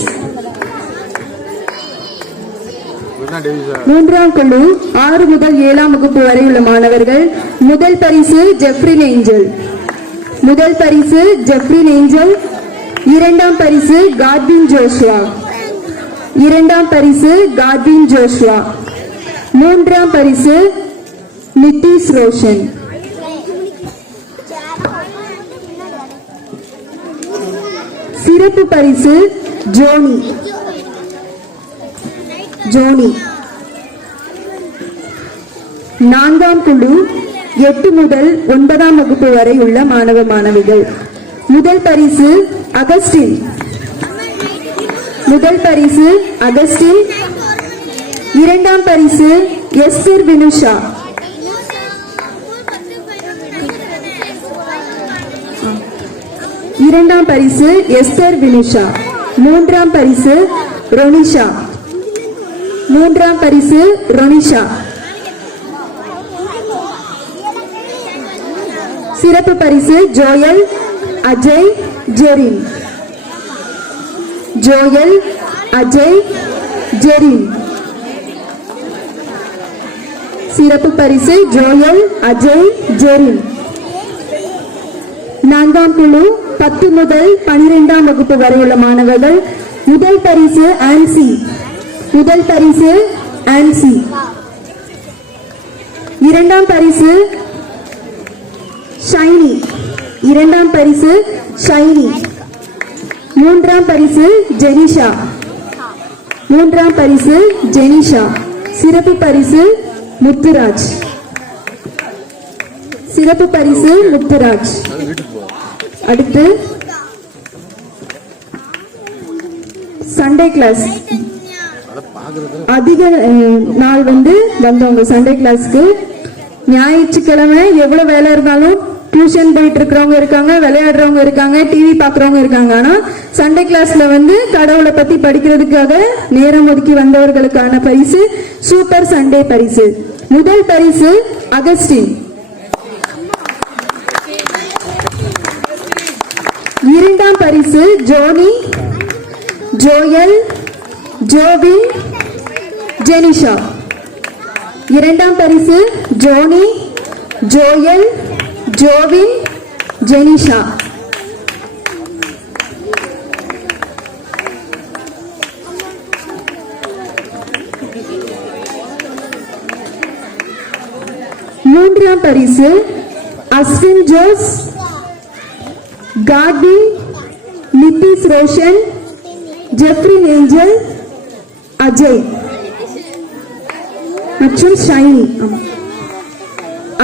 மூன்றாம் குழு 6 முதல் 7ஆம் வகுப்பு வரை உள்ள மாணவர்கள். முதல் பரிசு ஜெஃப்ரின் ஏஞ்சல். முதல் பரிசு ஜெஃப்ரின் ஏஞ்சல். இரண்டாம் பரிசு காட்வின் ஜோஷுவா. இரண்டாம் பரிசு காட்வின் ஜோஷுவா. மூன்றாம் பரிசு நிதிஷ் ரோஷன். சிறப்பு பரிசு ஜோனி. ஜோனி. நான்காம் குழு 8 முதல் 9ஆம் வகுப்பு வரை உள்ள மாணவ மாணவிகள். முதல் பரிசு அகஸ்டின். முதல் பரிசு அகஸ்டின். இரண்டாம் பரிசு எஸ்தர் வினுஷா. இரண்டாம் பரிசு எஸ்தர் வினுஷா. மூன்றாம் பரிசு ரொனிஷா. மூன்றாம் பரிசு ரொனிஷா. சிறப்பு பரிசு ஜோயல், அஜய், ஜெரின். ஜோயல், அஜய், ஜெரின். சிறப்பு பரிசு ஜோயல், அஜய், ஜெரின். நான்காம் குழு 10 முதல் 12ஆம் வகுப்பு வரை உள்ள மாணவர்கள். முதல் பரிசு ஆன்சி. முதல் பரிசு ஆன்சி. இரண்டாம் பரிசு ஷைனி. இரண்டாம் பரிசு ஷைனி. மூன்றாம் பரிசு ஜெனிஷா. மூன்றாம் பரிசு ஜெனிஷா. சிறப்பு பரிசு முத்துராஜ். சிறப்பு பரிசு முத்துராஜ். அடுத்து சண்டே கிளாஸ். அதிக நாள் வந்தவங்க சண்டே கிளாஸ்க்கு. ஞாயிற்றுக்கிழமை எவ்வளவு வேலை இருந்தாலும் டியூஷன் போயிட்டு இருக்கிறவங்க இருக்காங்க, விளையாடுறவங்க இருக்காங்க, டிவி பாக்குறவங்க இருக்காங்க. ஆனா சண்டே கிளாஸ்ல கடவுளை பத்தி படிக்கிறதுக்காக நேரம் ஒதுக்கி வந்தவர்களுக்கான பரிசு சூப்பர் சண்டே பரிசு. முதல் பரிசு அகஸ்டின். இரண்டாம் பரிசு ஜோனி, ஜோயல், ஜோவின், ஜெனிஷா. இரண்டாம் பரிசு ஜோனி, ஜோயல், ஜோவின், ஜெனிஷா. மூன்றாம் பரிசு Ashwin Jose, Karvin, Nitish Roshan, Jeffrey Angel, Ajay மற்றும் Shiny.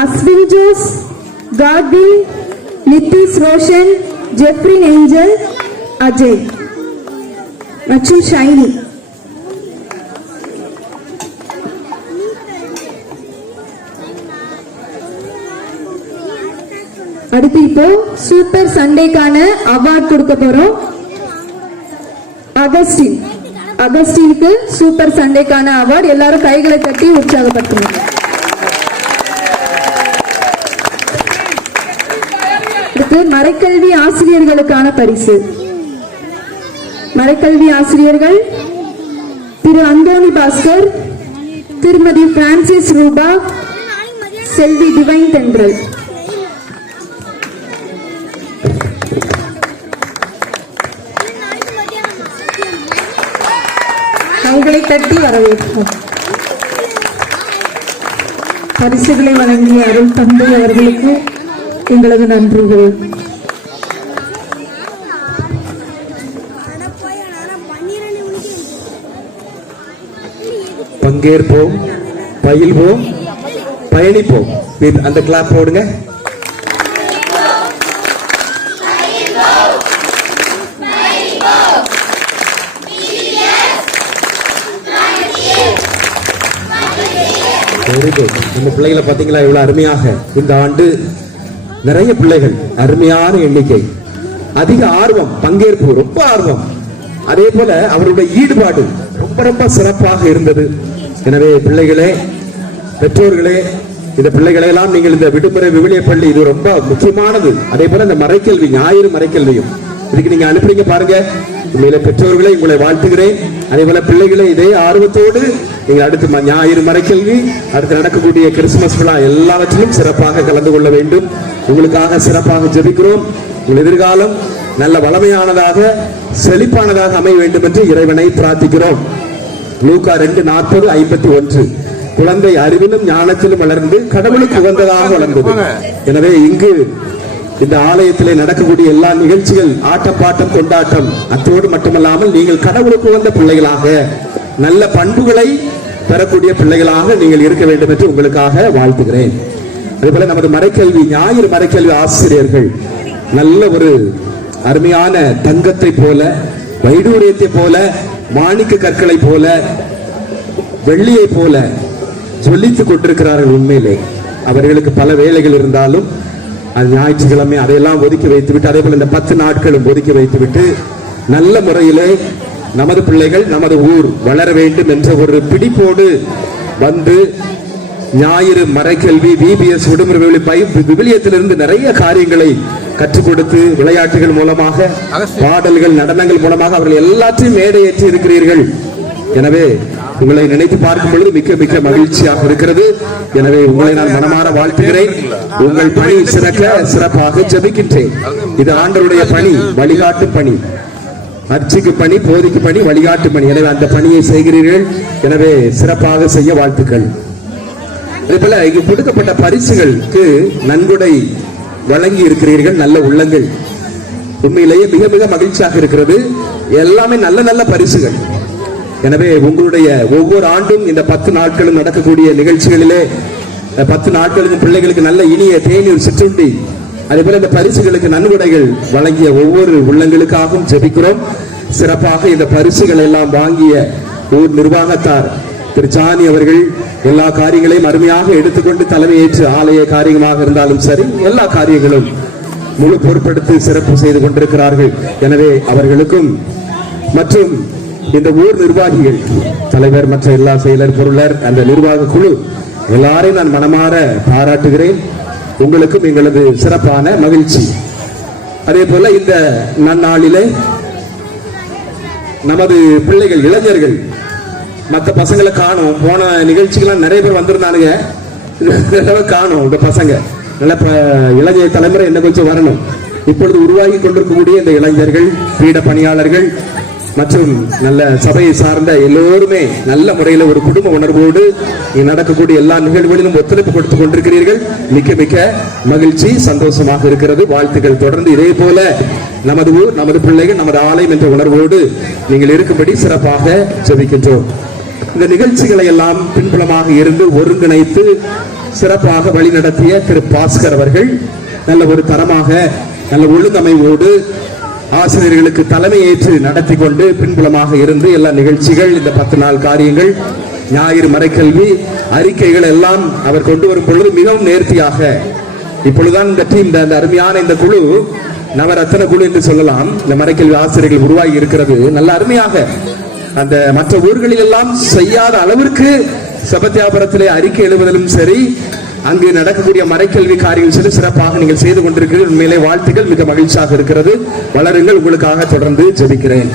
Ashwin Jose, Karvin, Nitish Roshan, Jeffrey Angel, Ajay மற்றும் ஷைனி. அடுத்து இப்போ சூப்பர் சண்டேக்கான அவார்ட் கொடுக்க போறோம். அகஸ்டின். அகஸ்டினுக்கு சூப்பர் சண்டேக்கான அவார்ட். எல்லாரும் கைகளை தட்டி உற்சாகப்படுத்துங்க. அடுத்து மறைக்கல்வி ஆசிரியர்களுக்கான பரிசு. மறைக்கல்வி ஆசிரியர்கள் திரு அந்தோணி பாஸ்கர், திருமதி பிரான்சிஸ் ரூபா, செல்வி டிவைன் தென்றல். கைகளை தட்டி வரவேற்போம். பரிசுகளை வழங்கிய அருள் தந்தை அவர்களுக்கு எங்களது நன்றிகள். பங்கேற்போம், பயில்வோம், பயணிப்போம். அந்த கிளாப் போடுங்க. இந்த பிள்ளைகளை பாத்தீங்களா இவ்வளவு அருமையாக. இந்த ஆண்டு நிறைய பிள்ளைகள், அருமையான எண்ணிக்கை, அதிக ஆர்வம், பங்கேற்பு ரொம்ப ஆர்வம், அதே போல அவருடைய ஈடுபாடு ரொம்ப ரொம்ப சிறப்பாக இருந்தது. எனவே பிள்ளைகளே, பெற்றோர்களே, இந்த பிள்ளைகளை எல்லாம் நீங்கள் இந்த விடுமுறை விவிலிய பள்ளி இது ரொம்ப முக்கியமானது. அதே போல இந்த மறைக்கல்வி, ஞாயிறு மறைக்கல்வியும் இதுக்கு நீங்க அனுப்புறீங்க பாருங்க. உண்மையில பெற்றோர்களை உங்களை வாழ்த்துகிறேன். அதே போல பிள்ளைகளை இதே ஆர்வத்தோடு நீங்கள் அடுத்து ஞாயிறு மறைக்கல்வி, அடுத்து நடக்கக்கூடிய கிறிஸ்துமஸ் விழா எல்லாவற்றிலும் சிறப்பாக கலந்து கொள்ள வேண்டும். உங்களுக்காக சிறப்பாக ஜெபிக்கிறோம். உங்கள் எதிர்காலம் நல்ல வளமையானதாக, செழிப்பானதாக அமைய வேண்டும் என்று இறைவனை பிரார்த்திக்கிறோம். லூக்கா 2:40-51. குழந்தை அறிவிலும் ஞானத்திலும் வளர்ந்து கடவுளுக்கு உகந்ததாக வளர்ந்தது. எனவே இங்கு இந்த ஆலயத்திலே நடக்கக்கூடிய எல்லா நிகழ்ச்சிகள், ஆட்டப்பாட்டம், கொண்டாட்டம், அத்தோடு மட்டுமல்லாமல் நீங்கள் கடவுளுக்கு உகந்த பிள்ளைகளாக, நல்ல பண்புகளை பெறக்கூடிய பிள்ளைகளாக நீங்கள் இருக்க வேண்டும் என்று உங்களுக்காக வாழ்த்துகிறேன். அதேபோல நமது மறைக்கல்வி, ஞாயிறு மறைக்கல்வி ஆசிரியர்கள் நல்ல ஒரு அருமையான தங்கத்தை போல, வைடூரியத்தை போல, மாணிக்க கற்களை போல, வெள்ளியை போல சொல்லித்துக் கொண்டிருக்கிறார்கள். உண்மையிலே அவர்களுக்கு பல வேலைகள் இருந்தாலும் அது ஞாயிற்றுக்கிழமை அதையெல்லாம் ஒதுக்கி வைத்துவிட்டு, அதே போல இந்த 10 நாட்களும் ஒதுக்கி வைத்துவிட்டு நல்ல முறையிலே நமது பிள்ளைகள், நமது ஊர் வளர வேண்டும் என்ற ஒரு பிடிப்போடு வந்து ஞாயிறு மறைக்கல்வி, VBS விடுமுறை விவிலியத்திலிருந்து நிறைய காரியங்களை கற்றுக் கொடுத்து, விளையாட்டுகள் மூலமாக, பாடல்கள், நடனங்கள் மூலமாக அவர்கள் எல்லாத்தையும் மேடையேற்றி இருக்கிறீர்கள். எனவே உங்களை நினைத்து பார்க்கும் பொழுது மிக்க மிக்க மகிழ்ச்சியாக இருக்கிறது. எனவே உங்களை நான் மனமாற வாழ்த்துகிறேன். உங்கள் பணி சிறக்க சிறப்பாக ஜெபிக்கின்றேன். இது ஆண்டவருடைய பணி, வழிகாட்டும் பணி, அர்ச்சிக்கு பணி, போதிக்கு பணி, வழிகாட்டு பணி. எனவே அந்த பணியை செய்கிறீர்கள். எனவே சிறப்பாக செய்ய வாழ்த்துக்கள். அதே போல இங்கு கொடுக்கப்பட்ட பரிசுகளுக்கு நன்கொடை வழங்கி இருக்கிறீர்கள். நல்ல உள்ளங்கள். உண்மையிலேயே மிக மிக மகிழ்ச்சியாக இருக்கிறது. எல்லாமே நல்ல நல்ல பரிசுகள். எனவே உங்களுடைய ஒவ்வொரு ஆண்டும் இந்த 10 நாட்களும் நடக்கக்கூடிய நிகழ்ச்சிகளிலே 10 நாட்களுக்கும் பிள்ளைகளுக்கு நல்ல இனிய தேநீர் சிற்றுண்டி, அதே போல இந்த பரிசுகளுக்கு நன்கொடைகள் வழங்கிய ஒவ்வொரு உள்ளங்களுக்காகவும் ஜெபிக்கிறோம். சிறப்பாக இந்த பரிசுகள் எல்லாம் வாங்கிய ஊர் நிர்வாகத்தார் திரு ஜானி அவர்கள் எல்லா காரியங்களையும் அருமையாக எடுத்துக்கொண்டு தலைமையேற்று ஆலய காரியமாக இருந்தாலும் சரி எல்லா காரியங்களும் முழு பொறுப்பெடுத்து சிறப்பு செய்து கொண்டிருக்கிறார்கள். எனவே அவர்களுக்கும் மற்றும் இந்த ஊர் நிர்வாகிகள், தலைவர், மற்ற எல்லா செயலர், பொருளர், அந்த நிர்வாக குழு எல்லாரையும் நான் மனமாற பாராட்டுகிறேன். உங்களுக்கும் எங்களது சிறப்பான மகிழ்ச்சி. அதே போல இந்த நன்னாளிலே நமது பிள்ளைகள், இளைஞர்கள், மற்ற பசங்களை காணும். போன நிகழ்ச்சிக்கெல்லாம் நிறைய பேர் வந்திருந்தானுங்க, காணும் இந்த பசங்க. நல்ல இளைஞ தலைமுறை என்ன கொஞ்சம் வரணும். இப்பொழுது உருவாகி கொண்டிருக்கக்கூடிய இந்த இளைஞர்கள், பீட பணியாளர்கள் மற்றும் நல்ல சபையை சார்ந்த எல்லோருமே நல்ல முறையில் ஒரு குடும்ப உணர்வோடு நடக்கக்கூடிய எல்லா நிகழ்வுகளிலும் ஒத்துழைப்பு கொடுத்துக் கொண்டிருக்கிறீர்கள். மிக்க மிக்க மகிழ்ச்சி, சந்தோஷமாக இருக்கிறது. வாழ்த்துக்கள். தொடர்ந்து இதே போல நமது ஊர், நமது பிள்ளைகள், நமது ஆலயம் என்ற உணர்வோடு நீங்கள் இருக்கும்படி சிறப்பாக ஜெபிக்கின்றோம். இந்த நிகழ்ச்சிகளை எல்லாம் பின்புலமாக இருந்து ஒருங்கிணைத்து சிறப்பாக வழிநடத்திய திரு பாஸ்கர் அவர்கள் நல்ல ஒரு தரமாக நல்ல ஒழுங்கமைவோடு ஆசிரியர்களுக்கு தலைமையேற்று நடத்தி கொண்டு பின்புலமாக இருந்து எல்லா நிகழ்ச்சிகள், இந்த 10 நாள் காரியங்கள், ஞாயிறு மறைக்கல்வி அறிக்கைகள் எல்லாம் அவர் கொண்டு வரும் பொழுது மிகவும் நேர்த்தியாக, இப்பொழுதுதான் இந்த டீம், இந்த அருமையான இந்த குழு, நவரத்ன குழு என்று சொல்லலாம், இந்த மறைக்கல்வி ஆசிரியர்கள் உருவாகி இருக்கிறது. நல்ல அருமையாக அந்த மற்ற ஊர்களில் எல்லாம் செய்யாத அளவிற்கு சபத்தியாபுரத்திலே அறிக்கை எழுதுவதிலும் சரி, அங்கு நடக்கக்கூடிய மறைக்கல்வி காரியங்கள் சரி சிறப்பாக நீங்கள் செய்து கொண்டிருக்கிறீர்கள். உண்மையிலே வாழ்த்துக்கள். மிக மகிழ்ச்சியாக இருக்கிறது. வளருங்கள். உங்களுக்காக தொடர்ந்து ஜெபிக்கிறேன்.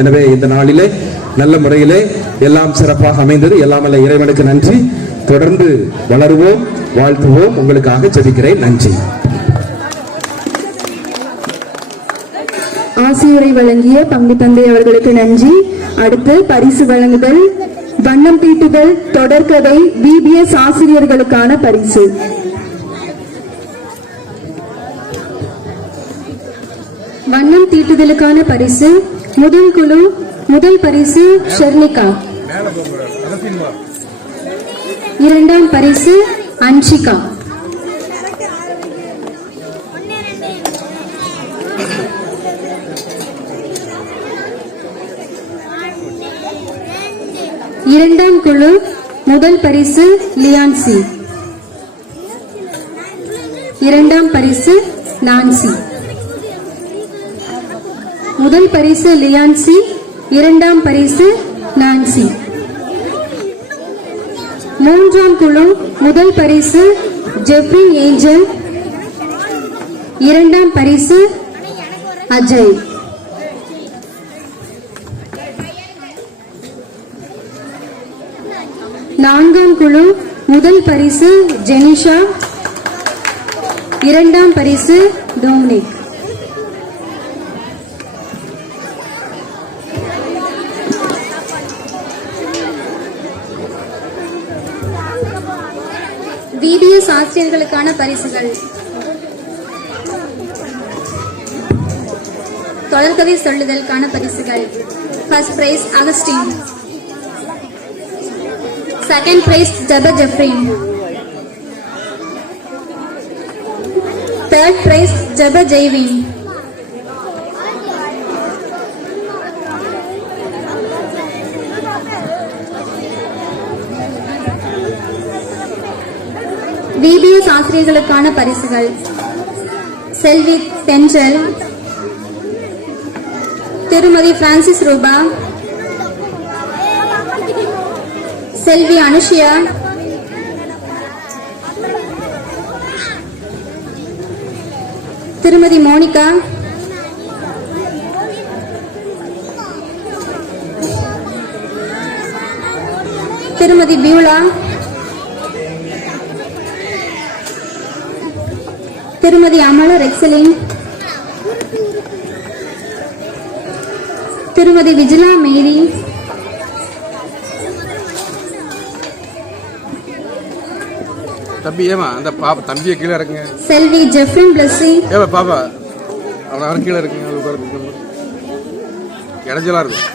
எனவே இந்த நாளிலே நல்ல முறையிலே எல்லாம் சிறப்பாக அமைந்தது. எல்லாம் அல்ல இறைவனுக்கு நன்றி. தொடர்ந்து வளருவோம், வாழ்த்துவோம். உங்களுக்காக ஜெபிக்கிறேன். நன்றி. ஆசிரியரை வழங்கிய பங்கு தந்தை அவர்களுக்கு நன்றி. அடுத்து பரிசு வழங்குதல், வண்ணம் தீட்டுதல், தொடர்கதை, பிபிஎஸ் ஆசிரியர்களுக்கான பரிசு. வண்ணம் தீட்டுதலுக்கான பரிசு முதல் குழு. முதல் பரிசு ஷெர்னிகா. இரண்டாம் பரிசு அன்ஷிகா. இரண்டாம் குழு. முதல் பரிசு லியான்சி. இரண்டாம் பரிசு நான்சி. முதல் பரிசு லியான்சி, இரண்டாம் பரிசு நான்சி. மூன்றாம் குழு. முதல் பரிசு ஜெஃப்ரி ஏஞ்சல், இரண்டாம் பரிசு அஜய். நான்காம் குழு. முதல் பரிசு ஜெனிஷா, இரண்டாம் பரிசு டொமினிக். பிபிஎஸ் ஆசிரியர்களுக்கான பரிசுகள். தொடர்கதை சொல்லுதலுக்கான பரிசுகள். First prize Augustine. Second prize Jabba Jeffrey. Third prize Jabba Javin. PBS ஆசிரியர்களுக்கான பரிசுகள். செல்வி தென்றல், திருமதி பிரான்சிஸ் ரூபா, செல்வி அனுஷியா, திருமதி மோனிகா, திருமதி பியூலா, திருமதி அமலா ரெக்ஸலின், திருமதி விஜிலா மேரி, தம்பி ஏமா அந்த பாப்பா தம்பியை கீழே இறக்குங்க. செல்வி ஜெஃப்ரின் பிளஸி, ஏமா பாப்பா அவ்வளோ கீழே இருக்குங்க, அது உட்கார இடைஞ்சலா இருக்கும்.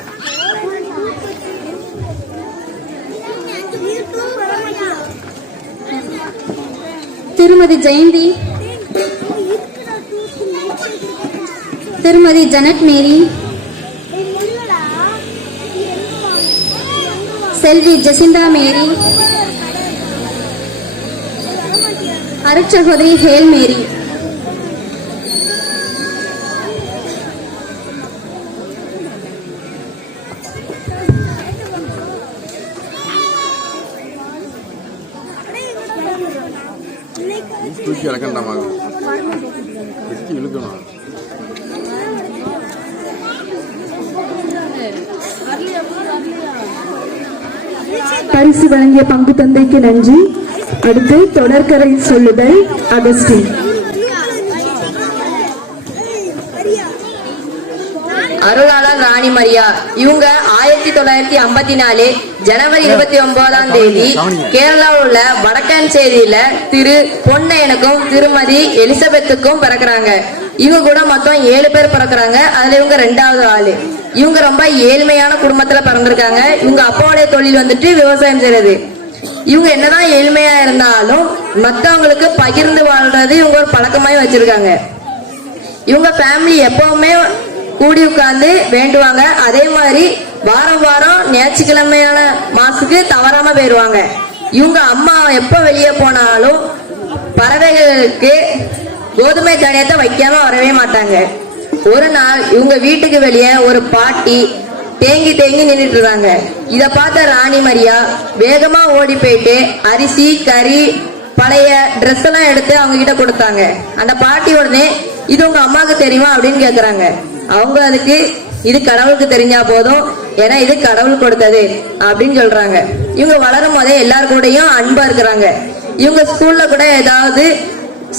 திருமதி ஜெயந்தி, திருமதி ஜனட் மேரி, செல்வி ஜெசிந்தா மேரி, அருட்சகோதரி ஹேல் மேரி. தூக்கி இறக்கண்டாமாங்க, இழுக்கணும். பரிசு வழங்கிய பங்கு தந்தைக்கு நன்றி. அடுத்து தொடர்கரை சொல்லுதல் அகஸ்டின். அருளாளர் ராணி மரியா. இவங்க 1954 ஜனவரி 29ஆம் தேதி கேரளாவில் உள்ள வடக்கன்சேரியில திரு பொன்னையனுக்கும் திருமதி எலிசபெத்துக்கும் பிறக்கிறாங்க. இவங்க கூட மொத்தம் 7 பேர் பிறக்கிறாங்க. அதுல இவங்க 2வது ஆளு. இவங்க ரொம்ப ஏழ்மையான குடும்பத்துல பிறந்திருக்காங்க. இவங்க அப்பாவுடைய தொழில் வந்துட்டு விவசாயம் செய்யறது. இவங்க என்னதான் ஏழ்மையா இருந்தாலும் மத்தவங்களுக்கு பகிர்ந்து வாழ்றது இவங்க ஒரு பழக்கமாய் வச்சிருக்காங்க. இவங்க ஃபேமிலி எப்பவுமே கூடி உட்கார்ந்து வேண்டுவாங்க. அதே மாதிரி வாரம் வாரம் ஞாயிற்றுக்கிழமையான மாசுக்கு தவறாம போயிருவாங்க. இவங்க அம்மா எப்ப வெளியே போனாலும் பறவைகளுக்கு கோதுமை தானியத்தை வைக்காம வரவே மாட்டாங்க. ஒரு நாள் இவங்க வீட்டுக்கு வெளியே ஒரு பாட்டி தேங்கி தேங்கி நின்றுட்டு இருந்தாங்க. இத பார்த்த ராணி மரியா வேகமா ஓடி போயிட்டு அரிசி கறி பழைய ட்ரெஸ் எல்லாம் எடுத்து அவங்க கிட்ட கொடுத்தாங்க. அந்த பாட்டி உடனே இது உங்க அம்மாவுக்கு தெரியுமா அப்படின்னு கேக்குறாங்க. அவங்க அதுக்கு இது கடவுளுக்கு தெரிஞ்சா போதும், ஏன்னா இது கடவுள் கொடுத்தது அப்படின்னு சொல்றாங்க. இவங்க வளரும் போதே எல்லாரு கூடயும் அன்பா இருக்கிறாங்க. இவங்க ஸ்கூல்ல கூட ஏதாவது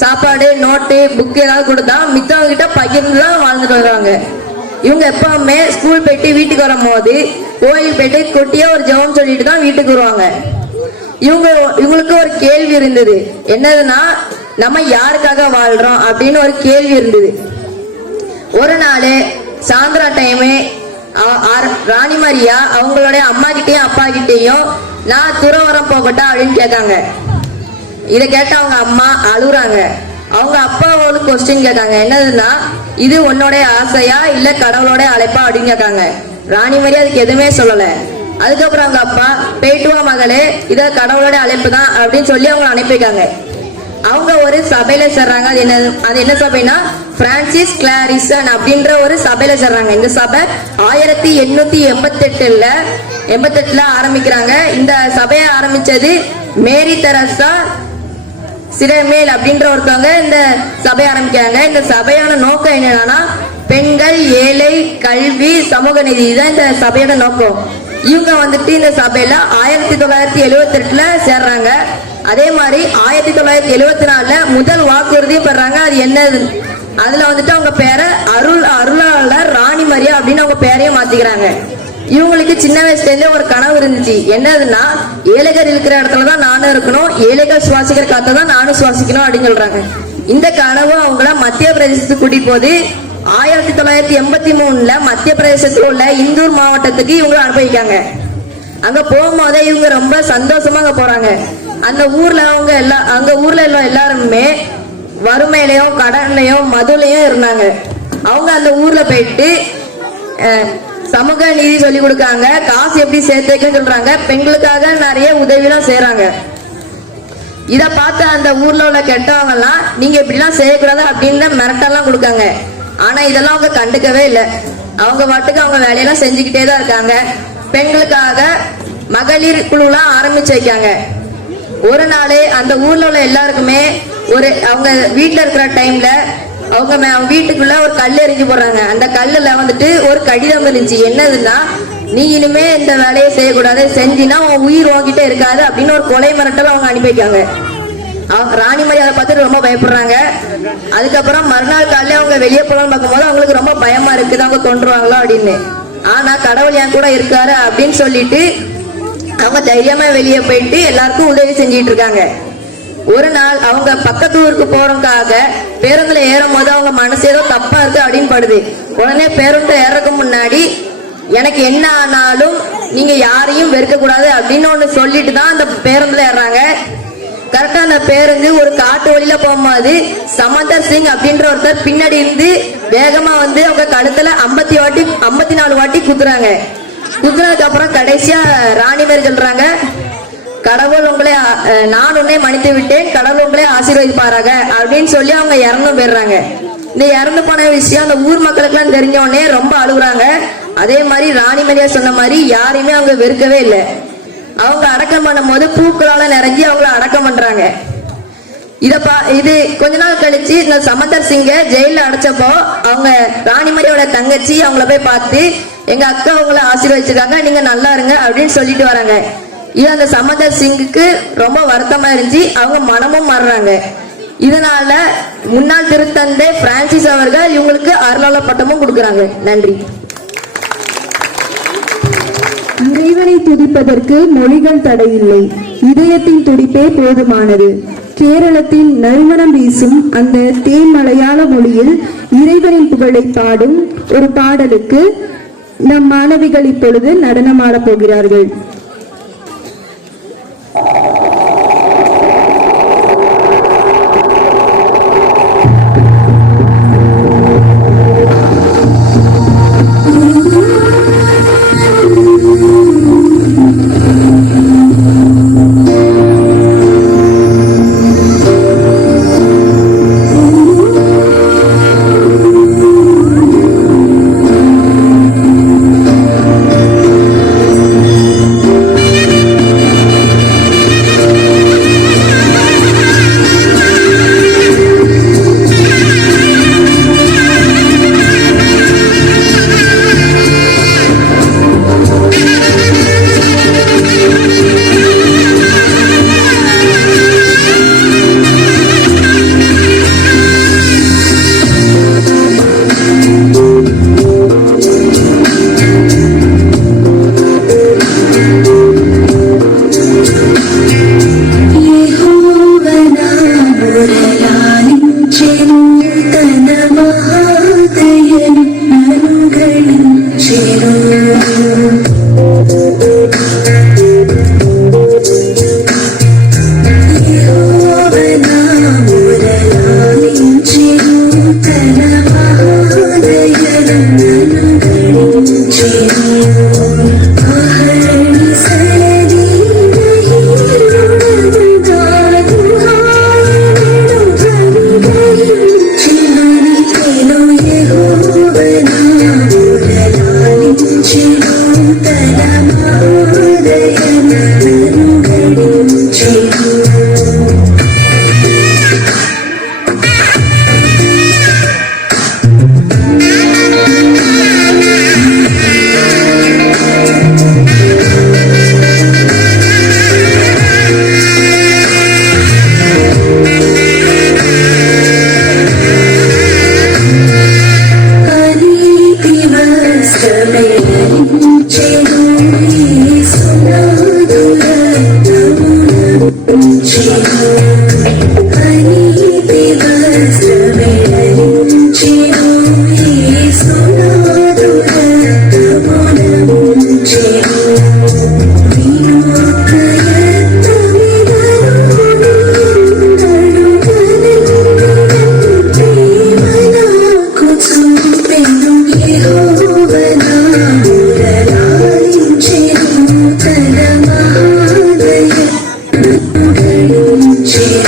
சாப்பாடு நோட்டு புக் ஏதாவது கொடுத்தா மித்தவங்க கிட்ட பகிர்ந்துதான் வாழ்ந்துட்டு வருவாங்க. இவங்க எப்பவுமே ஸ்கூல் போயிட்டு வீட்டுக்கு வரும் போது கோயில் போயிட்டு குட்டியா ஒரு ஜெபம் சொல்லிட்டு தான் வீட்டுக்கு வருவாங்க. இவங்களுக்கு ஒரு கேள்வி இருந்தது. என்னதுன்னா, நம்ம யாருக்காக வாழ்றோம் அப்படின்னு ஒரு கேள்வி இருந்தது. ஒரு நாள் சாயந்தரா டைமு ராணி மரியா அவங்களுடைய அம்மா கிட்டையும் அப்பா கிட்டையும் நான் துறவரம் போகட்டா அப்படின்னு கேட்காங்க. இதை கேட்ட அவங்க அம்மா அழுகுறாங்க. அவங்க அப்பா ஒரு கொஸ்டின் கேட்காங்க. என்னதுன்னா, இது உன்னோடைய ஆசையா இல்ல கடவுளோட அழைப்பா அப்படின்னு கேட்காங்க. ராணி மரியா அதுக்கு எதுவுமே சொல்லல. அதுக்கப்புறம் அவங்க அப்பா போயிட்டு வா மகளே, இத கடவுளோட அழைப்பு தான் அப்படின்னு சொல்லி அவங்க அனுப்பியிருக்காங்க. அவங்க ஒரு சபையில சேர்றாங்க. அது என்ன சபைனா பிரான்சிஸ் கிளாரிசன் அப்படின்ற ஒரு சபையில சேர்றாங்க. இந்த சபை 1888ல ஆரம்பிக்கிறாங்க. இந்த சபையை ஆரம்பிச்சது மேரி தெரசா சிரமேல் அப்படின்ற ஒருத்தவங்க இந்த சபையை ஆரம்பிக்கிறாங்க. இந்த சபையான நோக்கம் என்னன்னா, பெண்கள், ஏழை, கல்வி, சமூக நீதி தான் இந்த சபையோட நோக்கம். இவங்க வந்துட்டு இந்த சபையில 1978ல சேர்றாங்க. அதே மாதிரி 1974ல முதல் வாக்குறுதியும் பெறாங்க. அது என்னது, அதுல வந்துட்டு அவங்க பேரை அருளாளர் ராணி மரியா அப்படின்னு அவங்க பேரையும் மாத்திக்கிறாங்க. இவங்களுக்கு சின்ன வயசுல இருந்தே ஒரு கனவு இருந்துச்சு. என்னதுன்னா, ஏழைகள் இருக்கிற இடத்துலதான் நானும் இருக்கணும், ஏழைகள் சுவாசிக்கிற காத்த தான் நானும் சுவாசிக்கணும் அப்படின்னு சொல்றாங்க. இந்த கனவு அவங்கள மத்திய பிரதேசத்துக்கு கூட்டிட்டு போது 1983ல மத்திய பிரதேசத்துல உள்ள இந்தூர் மாவட்டத்துக்கு இவங்க அனுப்பியிருக்காங்க. அங்க போகும்போதே இவங்க ரொம்ப சந்தோஷமா அங்க போறாங்க. அந்த ஊர்ல அங்க ஊர்ல எல்லாருமே வறுமையிலையும் கடன்லையும் மதுலையும் இருந்தாங்க. அவங்க அந்த ஊர்ல போயிட்டு சமூக நீதி சொல்லி கொடுக்காங்க, காசு எப்படி சேர்த்துக்குன்னு சொல்றாங்க, பெண்களுக்காக நிறைய உதவிலாம் செய்யறாங்க. இத பார்த்து அந்த ஊர்ல உள்ள கெட்டவங்க எல்லாம் நீங்க இப்படி எல்லாம் செய்யக்கூடாது அப்படின்னு மிரட்டெல்லாம் கொடுக்காங்க. ஆனா இதெல்லாம் அவங்க கண்டுக்கவே இல்லை. அவங்க பாட்டுக்கு அவங்க வேலையெல்லாம் செஞ்சுக்கிட்டே தான் இருக்காங்க. பெண்களுக்காக மகளிர் குழுலாம் ஆரம்பிச்சு வைக்காங்க. ஒரு நாள் அந்த ஊர்ல உள்ள எல்லாருக்குமே அவங்க வீட்டுல இருக்கிற டைம்ல அவங்க வீட்டுக்குள்ள ஒரு கல் எறிஞ்சு போடுறாங்க. அந்த கல்லுல வந்துட்டு ஒரு கடிதம் இருந்துச்சு. என்னதுன்னா, நீ இனிமே இந்த வேலையை செய்யக்கூடாது, செஞ்சினா உன் உயிர் வாங்கிட்டே இருக்காது அப்படின்னு ஒரு கொலை மிரட்டல் அவங்க அனுப்பி வைக்காங்க. ராணி மரியாதை பார்த்துட்டு ரொம்ப பயப்படுறாங்க. அதுக்கப்புறம் மறுநாள் காலையில அவங்க வெளியே போகலான்னு பார்க்கும்போது அவங்களுக்கு ரொம்ப பயமா இருக்குது, அவங்க கொண்டுருவாங்களோ அப்படின்னு. ஆனா கடவுள் என் கூட இருக்காரு அப்படின்னு சொல்லிட்டு அவங்க தைரியமா வெளியே போயிட்டு எல்லாருக்கும் உதவி செஞ்சிட்டு இருக்காங்க. ஒரு நாள் அவங்க பக்கத்து ஊருக்கு போறதுக்காக பேருந்துல ஏறும் போது அவங்க மனசு ஏதோ தப்பா இருக்கு அப்படின்னு படுது. உடனே பேருந்து ஏறதுக்கு முன்னாடி எனக்கு என்ன ஆனாலும் நீங்க யாரையும் வெறுக்க கூடாது அப்படின்னு ஒண்ணு சொல்லிட்டு தான் அந்த பேருந்துல ஏறாங்க. கரெக்டா அந்த பேருந்து ஒரு காட்டு வழியில போகும்போது சமந்தர் சிங் அப்படின்ற ஒருத்தர் பின்னாடி இருந்து வேகமா வந்து அவங்க கழுத்துல 54 வாட்டி குத்துறாங்க. குத்துனதுக்கு அப்புறம் கடைசியா ராணி மாதிரி சொல்றாங்க, கடவுள் உங்களை நான் உன்னை மன்னித்து விட்டேன், கடவுள் உங்களை ஆசீர்வதிப்பாராக அப்படின்னு சொல்லி அவங்க இறந்து போயிடுறாங்க. இந்த இறந்து போன விஷயம் அந்த ஊர் மக்களுக்கு எல்லாம் தெரிஞ்ச உடனே ரொம்ப அழுகுறாங்க. அதே மாதிரி ராணி மரியா சொன்ன மாதிரி யாரையுமே அவங்க வெறுக்கவே இல்லை. அவங்க அடக்கம் பண்ணும் போது பூக்களால நிறைஞ்சி அவங்கள அடக்கம் பண்றாங்க. இது கொஞ்ச நாள் கழிச்சு இந்த சமந்தர் சிங்க ஜெயில அடைச்சப்போ அவங்க ராணி மரியோட தங்கச்சி அவங்கள போய் பார்த்து, எங்க அக்கா உங்களை ஆசீர்வதிச்சிருக்காங்க, நீங்க நல்லா இருங்க அப்படின்னு சொல்லிட்டு வராங்க. இது அந்த சமந்தர் சிங்குக்கு ரொம்ப வருத்தமா இருந்துச்சு. அவங்க மனமும் மாறுறாங்க. இதனால முன்னாள் திருத்தந்தை பிரான்சிஸ் அவர்கள் இவங்களுக்கு அருளாளர் பட்டமும் கொடுக்கறாங்க. நன்றி. இறைவனை துதிப்பதற்கு மொழிகள் தடையில்லை, இதயத்தின் துடிப்பே போதுமானது. கேரளத்தின் நறுமணம் வீசும் அந்த தேன் மலையாள மொழியில் இறைவனின் புகழை பாடும் ஒரு பாடலுக்கு நம் மாணவிகள் இப்பொழுது நடனமாடப் போகிறார்கள். She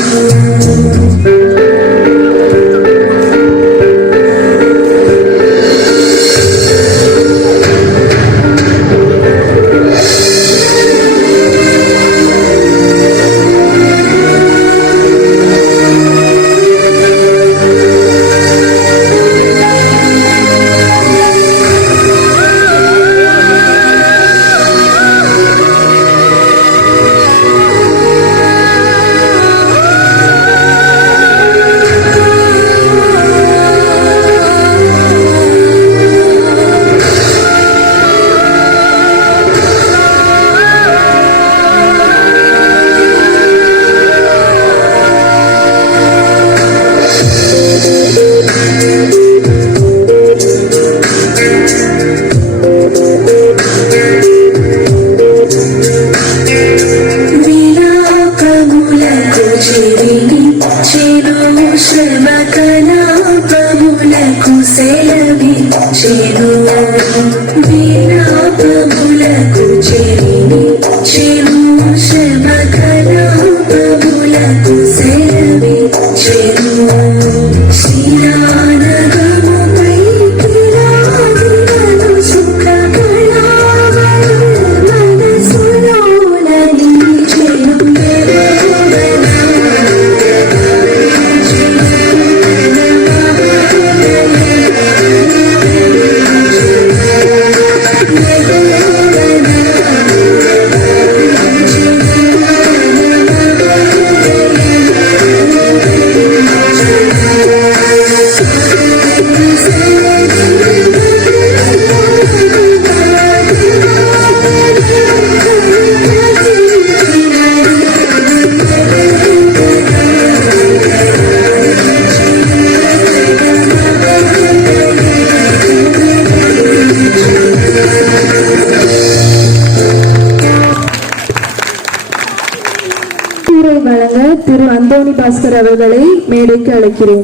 அந்தோணி பாஸ்கர் அவர்களை மேடைக்கு அழைக்கிறேன்.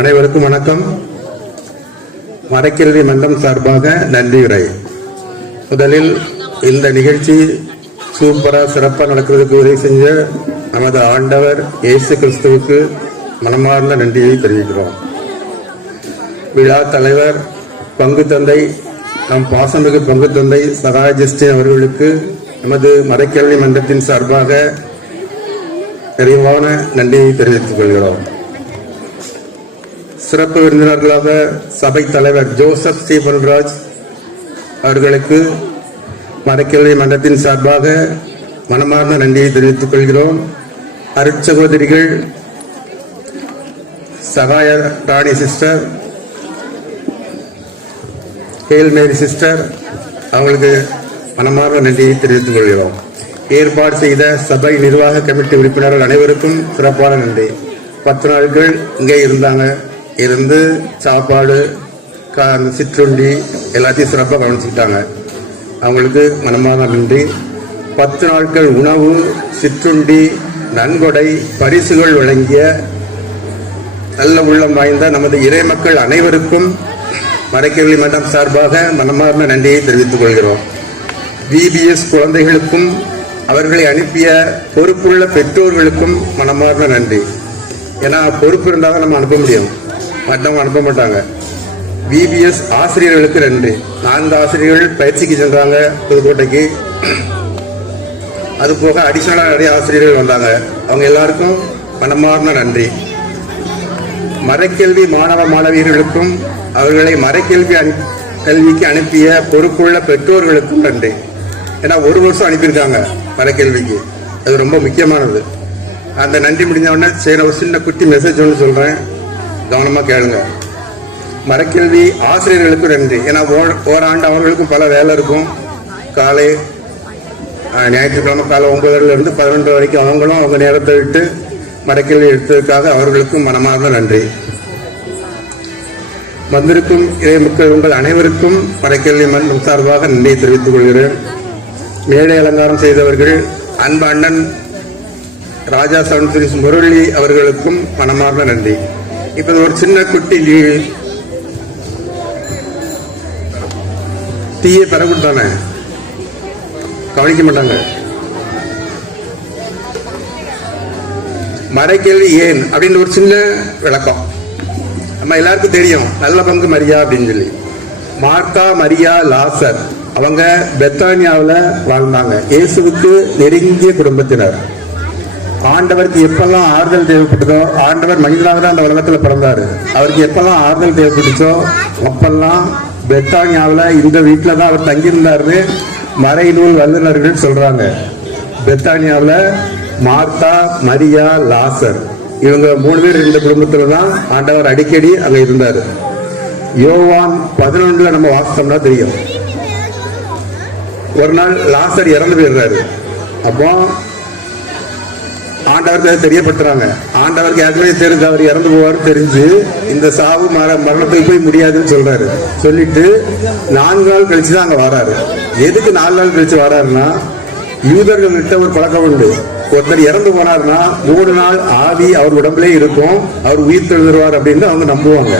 அனைவருக்கும் வணக்கம். மரக்கிருதி மன்றம் சார்பாக நன்றியுரை. முதலில் இந்த நிகழ்ச்சி சூப்பரா சிறப்பாக நடக்கிறதுக்கு உதவி செஞ்ச நமது ஆண்டவர் இயேசு கிறிஸ்துவுக்கு மனமார்ந்த நன்றியை தெரிவிக்கிறோம். விழா தலைவர் பங்கு தந்தை நம் பாசமிகு பங்கு தந்தை சகாய ஜஸ்டின் அவர்களுக்கு நமது மரக்கிருதி மன்றத்தின் சார்பாக நிறைவான நன்றியை தெரிவித்துக் கொள்கிறோம். சிறப்பு விருந்தினர்களாக சபை தலைவர் ஜோசப் ஸ்டீபன்ராஜ் அவர்களுக்கு மரக்கிருதி மன்றத்தின் சார்பாக மனமார்ந்த நன்றியை தெரிவித்துக் கொள்கிறோம். அருட்சகோதரிகள் சகாய ராணி சிஸ்டர், ஹேல் மேரி சிஸ்டர் அவங்களுக்கு மனமார்ந்த நன்றியை தெரிவித்துக் கொள்கிறோம். ஏற்பாடு செய்த சபை நிர்வாக கமிட்டி உறுப்பினர்கள் அனைவருக்கும் சிறப்பான நன்றி. 10 நாட்கள் இங்கே இருந்து சாப்பாடு சிற்றுண்டி எல்லாத்தையும் சிறப்பாக கவனிச்சுக்கிட்டாங்க. அவங்களுக்கு மனமார்ந்த நன்றி. 10 நாட்கள் உணவு, சிற்றுண்டி, நன்கொடை, பரிசுகள் வழங்கிய நல்ல உள்ளம் வாய்ந்த நமது இறை மக்கள் அனைவருக்கும் மரக்கிருதி மன்றம் சார்பாக மனமார்ந்த நன்றியை தெரிவித்துக் கொள்கிறோம். விபிஎஸ் குழந்தைகளுக்கும் அவர்களை அனுப்பிய பொறுப்புள்ள பெற்றோர்களுக்கும் மனமார்ந்த நன்றி. ஏன்னா பொறுப்பு இருந்தால் நம்ம அனுப்ப முடியும், மற்றவங்க அனுப்ப மாட்டாங்க. விபிஎஸ் ஆசிரியர்களுக்கு நன்றி. 4 ஆசிரியர்கள் பயிற்சிக்கு சென்றாங்க புதுக்கோட்டைக்கு. அது போக அடிஷனலாக நிறைய ஆசிரியர்கள் வந்தாங்க. அவங்க எல்லாருக்கும் மனமார்ந்த நன்றி. மரக்கல்வி மாணவ மாணவியர்களுக்கும் அவர்களை கல்விக்கு அனுப்பிய பொறுப்புள்ள பெற்றோர்களுக்கும் நன்றி. ஏன்னா 1 வருஷம் அனுப்பியிருக்காங்க மரக்கல்விக்கு, அது ரொம்ப முக்கியமானது. அந்த நன்றி முடிஞ்ச உடனே ஒரு சின்ன குட்டி மெசேஜ் ஒன்று சொல்றேன், கவனமா கேளுங்க. மரக்கல்வி ஆசிரியர்களுக்கும் நன்றி. ஏன்னா ஓராண்டு அவர்களுக்கும் பல வேலை இருக்கும். காலை ஞாயிற்றுக்கிழமை காலை 9:00 to 11 வரைக்கும் அவங்களும் அவங்க நேரத்தை விட்டு மரக்கல்வி எடுத்ததுக்காக அவர்களுக்கும் மனமார்ந்த நன்றி. வந்திருக்கும் இறை மக்கள் உங்கள் அனைவருக்கும் மரக்கல்வி மன்றம் சார்பாக நன்றியை தெரிவித்துக் கொள்கிறேன். மேடை அலங்காரம் செய்தவர்கள் அன்பு அண்ணன் ராஜா சவுண்ட் முரளி அவர்களுக்கும் மனமார்ந்த நன்றி. இப்ப ஒரு சின்ன குட்டி டீயை பெற கொடுத்தானே, கவனிக்க மாட்டாங்க. மரக்கல்வி ஏன் அப்படின்னு ஒரு சின்ன விளக்கம். நம்ம எல்லாருக்கும் தெரியும், நல்ல பங்கு மரியா அப்படின்னு சொல்லி. மார்த்தா, மரியா, லாசர் அவங்க பெத்தானியாவில் வாழ்ந்தாங்க. இயேசுவுக்கு நெருங்கிய குடும்பத்தினர். ஆண்டவருக்கு எப்பெல்லாம் ஆறுதல் தேவைப்பட்டதோ, ஆண்டவர் மனிதனாக தான் அந்த உலகத்தில் பிறந்தாரு, அவருக்கு எப்பெல்லாம் ஆறுதல் தேவைப்பட்டுச்சோ அப்பெல்லாம் பெத்தானியாவில் இந்த வீட்டில் தான் அவர் தங்கியிருந்தாருன்னு மறைநூல் வல்லுநர்கள் சொல்றாங்க. பெத்தானியாவில் மார்த்தா, மரியா, லாசர் இவங்க 3 பேர் இருந்த குடும்பத்துல தான் ஆண்டவர் அடிக்கடி அங்க இருந்தாரு. யோவான் 11 நம்ம வாசித்தோம்னா தெரியும். ஒரு நாள் லாசர் இறந்து போயிடுறாரு. அப்போ ஆண்டவருக்கு தெரியப்படுத்துறாங்க. ஆண்டவருக்கு ஏற்கனவே தெரிஞ்சு அவர் இறந்து போவார் தெரிஞ்சு இந்த சாவு மரணத்துக்கு போய் முடியாதுன்னு சொல்றாரு. சொல்லிட்டு 4 நாள் கழிச்சு தான் அங்க வராரு. எதுக்கு 4 நாள் கழிச்சு வராருன்னா, யூதர்கள்கிட்ட ஒரு பழக்கம் உண்டு. ஒருத்தர் இறந்து போனார்னா 3 நாள் ஆவி அவர் உடம்புலே இருக்கும், அவர் உயிர் தெழுவார் அப்படின்னு அவங்க நம்புவாங்க.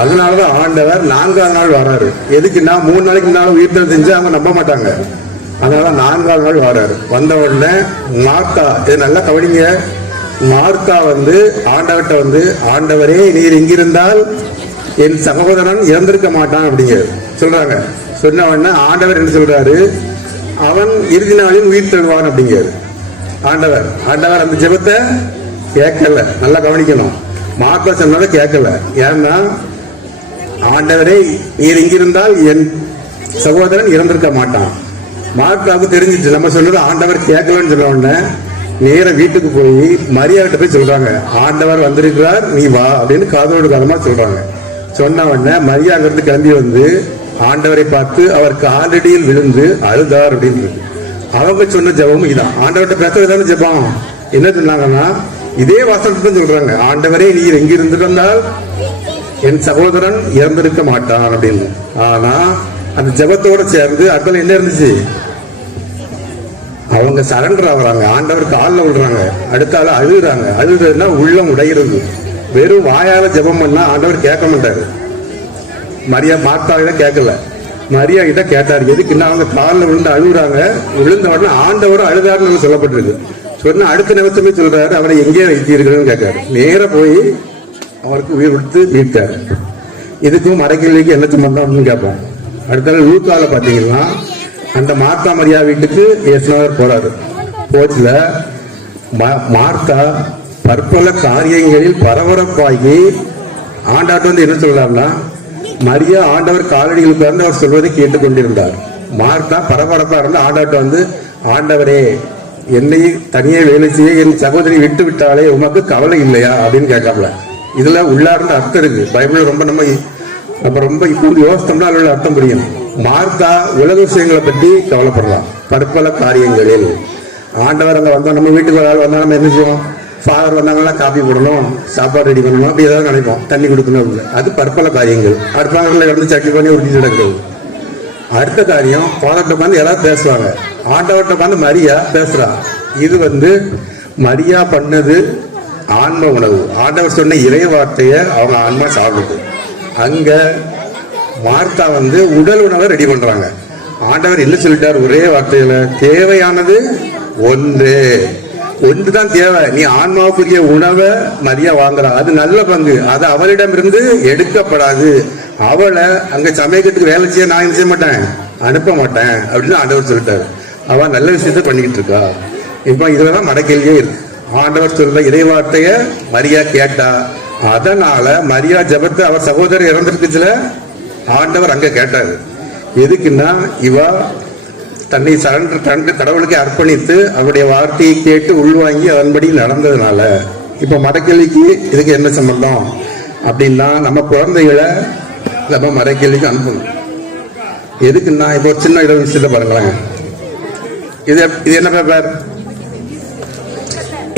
அதனாலதான் ஆண்டவர் 4ஆவது நாள் வராரு. எதுக்குன்னா 3 நாளைக்கு முன்னால உயிர் தெழு செஞ்சு அவங்க நம்ப மாட்டாங்க. அதனால 4ஆவது நாள் வராரு. வந்த உடனே மார்த்தா, இது நல்லா கவனிங்க, மார்த்தா ஆண்டவர்கிட்ட ஆண்டவரே நீர் எங்கிருந்தால் என் சகோதரன் இறந்திருக்க மாட்டான் அப்படிங்க சொல்றாங்க. சொன்ன உடனே ஆண்டவர் என்ன சொல்றாரு, அவன் இறுதி நாளில் உயிர் தெழுவான் அப்படிங்கிறாரு. ஆண்டவர் அந்த ஜெபத்தை கேட்கல. நல்லா கவனிக்கணும், மார்த்தா சொன்னதை கேட்கல. ஏன்னா ஆண்டவரே நீர் எங்கிருந்தால் என் சகோதரன் இறந்திருக்க மாட்டான். மார்த்தாவுக்கு தெரிஞ்சிச்சு நம்ம சொன்னது ஆண்டவர் கேட்கலன்னு சொல்ல உடனே நேர வீட்டுக்கு போய் மரியாதை போய் சொல்றாங்க, ஆண்டவர் வந்திருக்கிறார் நீ வா அப்படின்னு காதோடு காதமா சொல்றாங்க. சொன்ன உடனே மரியாதை கிளம்பி ஆண்டவரை பார்த்து அவர் காலடியில் விழுந்து அழுதார் அப்படின்னு. அவங்க சொன்ன ஜெபமும் இதான். ஆண்டவர்கிட்ட பேசுறதுதான ஜெபம். என்ன சொன்னாங்கன்னா இதே வசனத்தை சொல்றாங்க, ஆண்டவரே நீர் எங்கிருந்திருந்தால் என் சகோதரன் இறந்திருக்க மாட்டான் அப்படின்னு. ஆனா அந்த ஜெபத்தோட சேர்ந்து அக்கல் என்ன இருந்துச்சு, அவங்க சரண்டர் ஆகுறாங்க, ஆண்டவர் காலில் விடுறாங்க, அடுத்த ஆள் அழுகுறாங்க. அழுகுறதுன்னா உள்ளம் உடைகிறது. வெறும் வாயால ஜெபம் பண்ணா ஆண்டவர் கேட்க மாட்டாரு. மரியா மார்த்தாவிட கேட்கல, மரியா கிட்ட கேட்டாரு. எதுக்குன்னா அவங்க காலில் விழுந்து அழுகுறாங்க. விழுந்த உடனே ஆண்டவரும் அழுதாருன்னு சொல்லப்பட்டிருக்கு. சொன்ன அடுத்த நிமிஷமே சொல்றாரு, அவரை எங்கேயே வைத்தீர்கள்னு கேட்காரு. நேர போய் அவருக்கு உயிர் கொடுத்து மீட்காரு. இதுக்கும் மறைக்கல்விக்கு என்ன சம்பந்தம் அப்படின்னு கேட்போம். அடுத்த லூக்கால பாத்தீங்கன்னா அந்த மார்த்தா மரியா வீட்டுக்கு இயேசுநாதர் போறாரு. போச்சுல மார்த்தா பற்பல காரியங்களில் பரபரப்பாகி ஆண்டாட்டு வந்து என்ன சொல்றாருன்னா, மரியா ஆண்டவர் காலடிகளுக்கு வந்து அவர் சொல்வதை கேட்டுக்கொண்டிருந்தார். மார்த்தா பரபரப்பா இருந்து ஆண்டாட்டு வந்து, ஆண்டவரே என்னை தனியே வேலை செய்ய என் சகோதரி விட்டு விட்டாலே உமக்கு கவலை இல்லையா அப்படின்னு கேட்காமல. இதுல உள்ளார்ந்த அர்த்தம் இருக்கு. பைபிள் ரொம்ப நம்ம ரொம்ப இப்போ யோசித்தோம்னா உள்ள அர்த்தம் புரியும். மார்த்தா உலக விஷயங்களை பற்றி கவலைப்படலாம். பற்பல காரியங்களில் ஆண்டவர் அங்க வந்தோம், நம்ம வீட்டுக்கு ஒரு ஆள் வந்தா நம்ம என்ன செய்வோம்? ஃபாதர் வந்தாங்கன்னா காப்பி போடணும், சாப்பாடு ரெடி பண்ணணும், அப்படி ஏதாவது நினைப்போம். தண்ணி கொடுக்கணும். அது பற்பல காரியங்கள். அடுப்பாங்கல இருந்து சட்டி பண்ணி உருட்டி நடக்கிறது. அடுத்த காரியம், ஃபாதர்கிட்ட உட்காந்து எல்லாரும் பேசுவாங்க. ஆண்டவர்கிட்ட உட்காந்து மரியா பேசுறா. இது வந்து மரியா பண்ணது ஆன்ம உணவு. ஆண்டவர் சொன்ன இறை வார்த்தைய அவங்க ஆன்மா சாப்பிடுது. அங்க மார்த்தா வந்து உடல் உணவை ரெடி பண்றாங்க. ஆண்டவர் என்ன சொல்லிட்டார் ஒரே வார்த்தையில? தேவையானது ஒன்றுதான் தேவை. நீ ஆன்மாவுக்குரிய உணவை மரியா வாங்குறா, அது நல்ல பங்கு, அது அவளிடமிருந்து எடுக்கப்படாது. அவளை அங்க சமயத்துக்கு வேலை செய்ய நான் செய்ய மாட்டேன், அனுப்ப மாட்டேன் அப்படின்னு ஆண்டவர் சொல்லிட்டாரு. அவ நல்ல விஷயத்த பண்ணிக்கிட்டு இருக்கா. இப்ப இதுலதான் மடக்கேள்வியே இருக்கு. ஆண்டவர் சொல்ற இறை வார்த்தைய மரியா கேட்டா, அதனால மரியா ஜபத்தை அவர் சகோதரர் இறந்துருக்குச்சுல, ஆண்டவர் அங்க கேட்டாரு. எதுக்குன்னா இவ தன்னை சரண்டர் கடவுளுக்கு அர்ப்பணித்து அவருடைய வார்த்தையை கேட்டு உள்வாங்கி அதன்படி நடந்ததுனால. இப்ப மடக்கேள்விக்கு இதுக்கு என்ன சம்பந்தம் அப்படின்னா, நம்ம குழந்தைகளை நம்ம மடக்கேள்விக்கு அனுப்பணும். எதுக்குன்னா இப்போ ஒரு சின்ன விஷயத்த பாருங்களேன். இது என்ன பேப்பர்?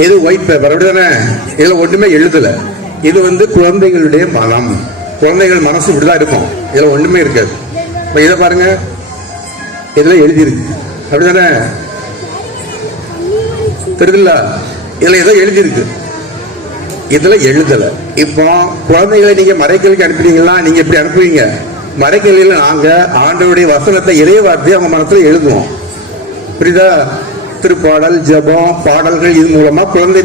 இது ஒயிட் பேப்பர், அப்படிதானே? இதுல ஒண்ணுமே எழுதல. இது வந்து குழந்தைகளுடைய மனம், குழந்தைகள் மனசு இப்படிதான் இருக்கும். இதுல ஒண்ணுமே இருக்காது. இப்ப இதை பாருங்க, இதுல எழுதியிருக்கு, அப்படிதானே? தெரியுதுல்ல? இதுல ஏதோ எழுதியிருக்கு, இதுல எழுதல. இப்போ குழந்தைகளை நீங்க மறைக்கல்விக்கு அனுப்புறீங்களா? நீங்க எப்படி அனுப்புவீங்க? மறைக்கல்வியில நாங்க ஆண்டவருடைய வசனத்தை, இறை வார்த்தையை அவங்க மனசுல எழுதுவோம். புரியுதா? திருப்பாடல், ஜபம், பாடல்கள், இது மூலமா குழந்தை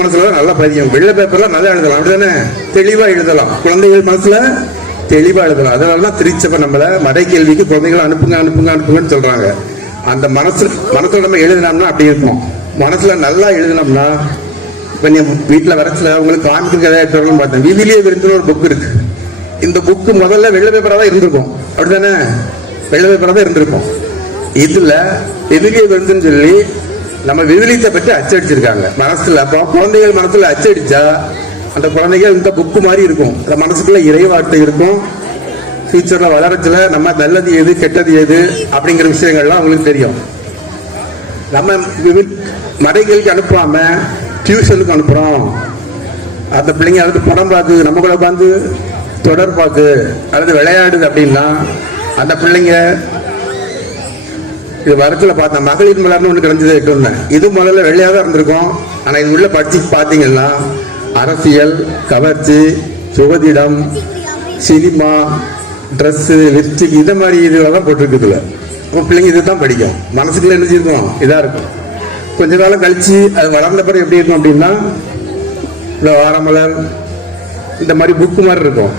மனசுல நல்லா பதியும். வெள்ளை பேப்பர்ல நல்லா எழுதலாம், அப்படிதானே? தெளிவா எழுதலாம், குழந்தைகள் மனசுல தெளிவா எழுதலாம். அதனாலதான் திருச்சபை நம்மள மறைக்கல்விக்கு குழந்தைகளை அனுப்புங்கன்னு சொல்றாங்க. அந்த மனசுல நம்ம எழுதினோம்னா அப்படி இருக்கும். மனசுல நல்லா எழுதினோம்னா, இப்ப நீ வீட்டுல வரச்சுல உங்களுக்கு காமிக்கிறதுன்னு பார்த்தேன். விவிலிய விருந்துன்னு ஒரு புக் இருக்கு. இந்த புக்கு முதல்ல வெள்ளை பேப்பரா தான் இருந்திருக்கும், அப்படிதானே? வெள்ளை பேப்பரா தான் இருந்திருக்கும். இதுல விவிலிய விருந்துன்னு சொல்லி நம்ம விவிலியத்தை பற்றி அச்சடிச்சிருக்காங்க மனசுல. அப்போ குழந்தைகள் மனசுல அச்சடிச்சா அந்த குழந்தைகள் இந்த புக்கு மாதிரி இருக்கும். அந்த மனசுக்குள்ள இறை வார்த்தை இருக்கும். ஃபியூச்சர்ல வளரத்துல நம்ம நல்லது எது கெட்டது எது அப்படிங்கிற விஷயங்கள்லாம் அவங்களுக்கு தெரியும். நம்ம மறைகளுக்கு அனுப்பாம டியூஷனுக்கு அனுப்புறோம். அந்த பிள்ளைங்க அல்லது படம் பார்த்து நம்ம கூட உட்காந்து தொடர் பார்த்து அல்லது விளையாடுது அப்படின்னா அந்த பிள்ளைங்க இது வரத்துல பார்த்தேன். மகளிர் மலர்னு ஒன்று கிடைச்சது. இது முதல்ல வெள்ளையாக தான் இருந்திருக்கும். ஆனா இது உள்ள படிச்சு பார்த்தீங்கன்னா அரசியல், கவர்ச்சி, சுகதிடம், சினிமா, ட்ரெஸ், லிப்ஸ்டிக், இந்த மாதிரி இதுலாம் போட்டிருக்குதுல. அப்போ பிள்ளைங்க இதுதான் படிக்கும். மனசுக்குள்ள என்ன செய்யும்? இதா இருக்கும். கொஞ்ச காலம் கழிச்சு அது வளர்ந்த பிறகு எப்படி இருக்கும் அப்படின்னா, இந்த வாரமலர் இந்த மாதிரி புக்கு மாதிரி இருக்கும்.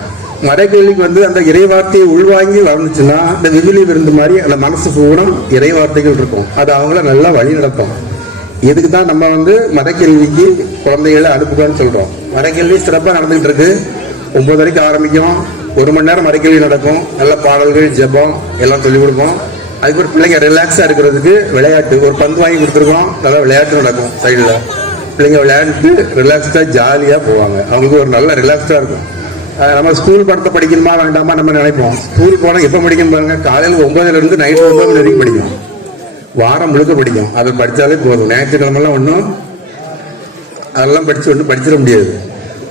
மறைக்கல்விக்கு வந்து அந்த இறைவார்த்தையை உள்வாங்கி வளர்ந்துச்சுன்னா இந்த விவிலிய விருந்து மாதிரி அந்த மனசு பூரா இறைவார்த்தைகள் இருக்கும். அது அவங்கள நல்லா வழி நடத்தும். இதுக்கு தான் நம்ம வந்து மறைக்கல்விக்கு குழந்தைகளை அனுப்புகன்னு சொல்றோம். மறைக்கல்வி சிறப்பாக நடந்துகிட்டு இருக்கு. 9 வரைக்கும் ஆரம்பிக்கும். 1 மணி நேரம் மறைக்கல்வி நடக்கும். நல்ல பாடல்கள், ஜெபம் எல்லாம் சொல்லிக் கொடுப்போம். அதுக்கப்புறம் பிள்ளைங்க ரிலாக்ஸா இருக்கிறதுக்கு விளையாட்டு, ஒரு பந்து வாங்கி கொடுத்துருக்கோம். நல்லா விளையாட்டு நடக்கும். சைடுல பிள்ளைங்க விளையாட்டு ரிலாக்ஸ்டா ஜாலியா போவாங்க. அவங்களுக்கு ஒரு நல்ல ரிலாக்ஸ்டா இருக்கும். நம்ம ஸ்கூல் படத்தை படிக்கணுமா வேண்டாமா நம்ம நினைப்போம். ஸ்கூல் போனால் எப்போ படிக்கணும் பாருங்க, காலையில் 9 இருந்து நைட்டு 9 மணி வரைக்கும் படிக்கும். வாரம் முழுக்க படிக்கும். அதை படித்தாலே போதும். ஞாயிற்றுக்கிழமெல்லாம் ஒன்றும் அதெல்லாம் ஒன்றும் படிச்சிட முடியாது.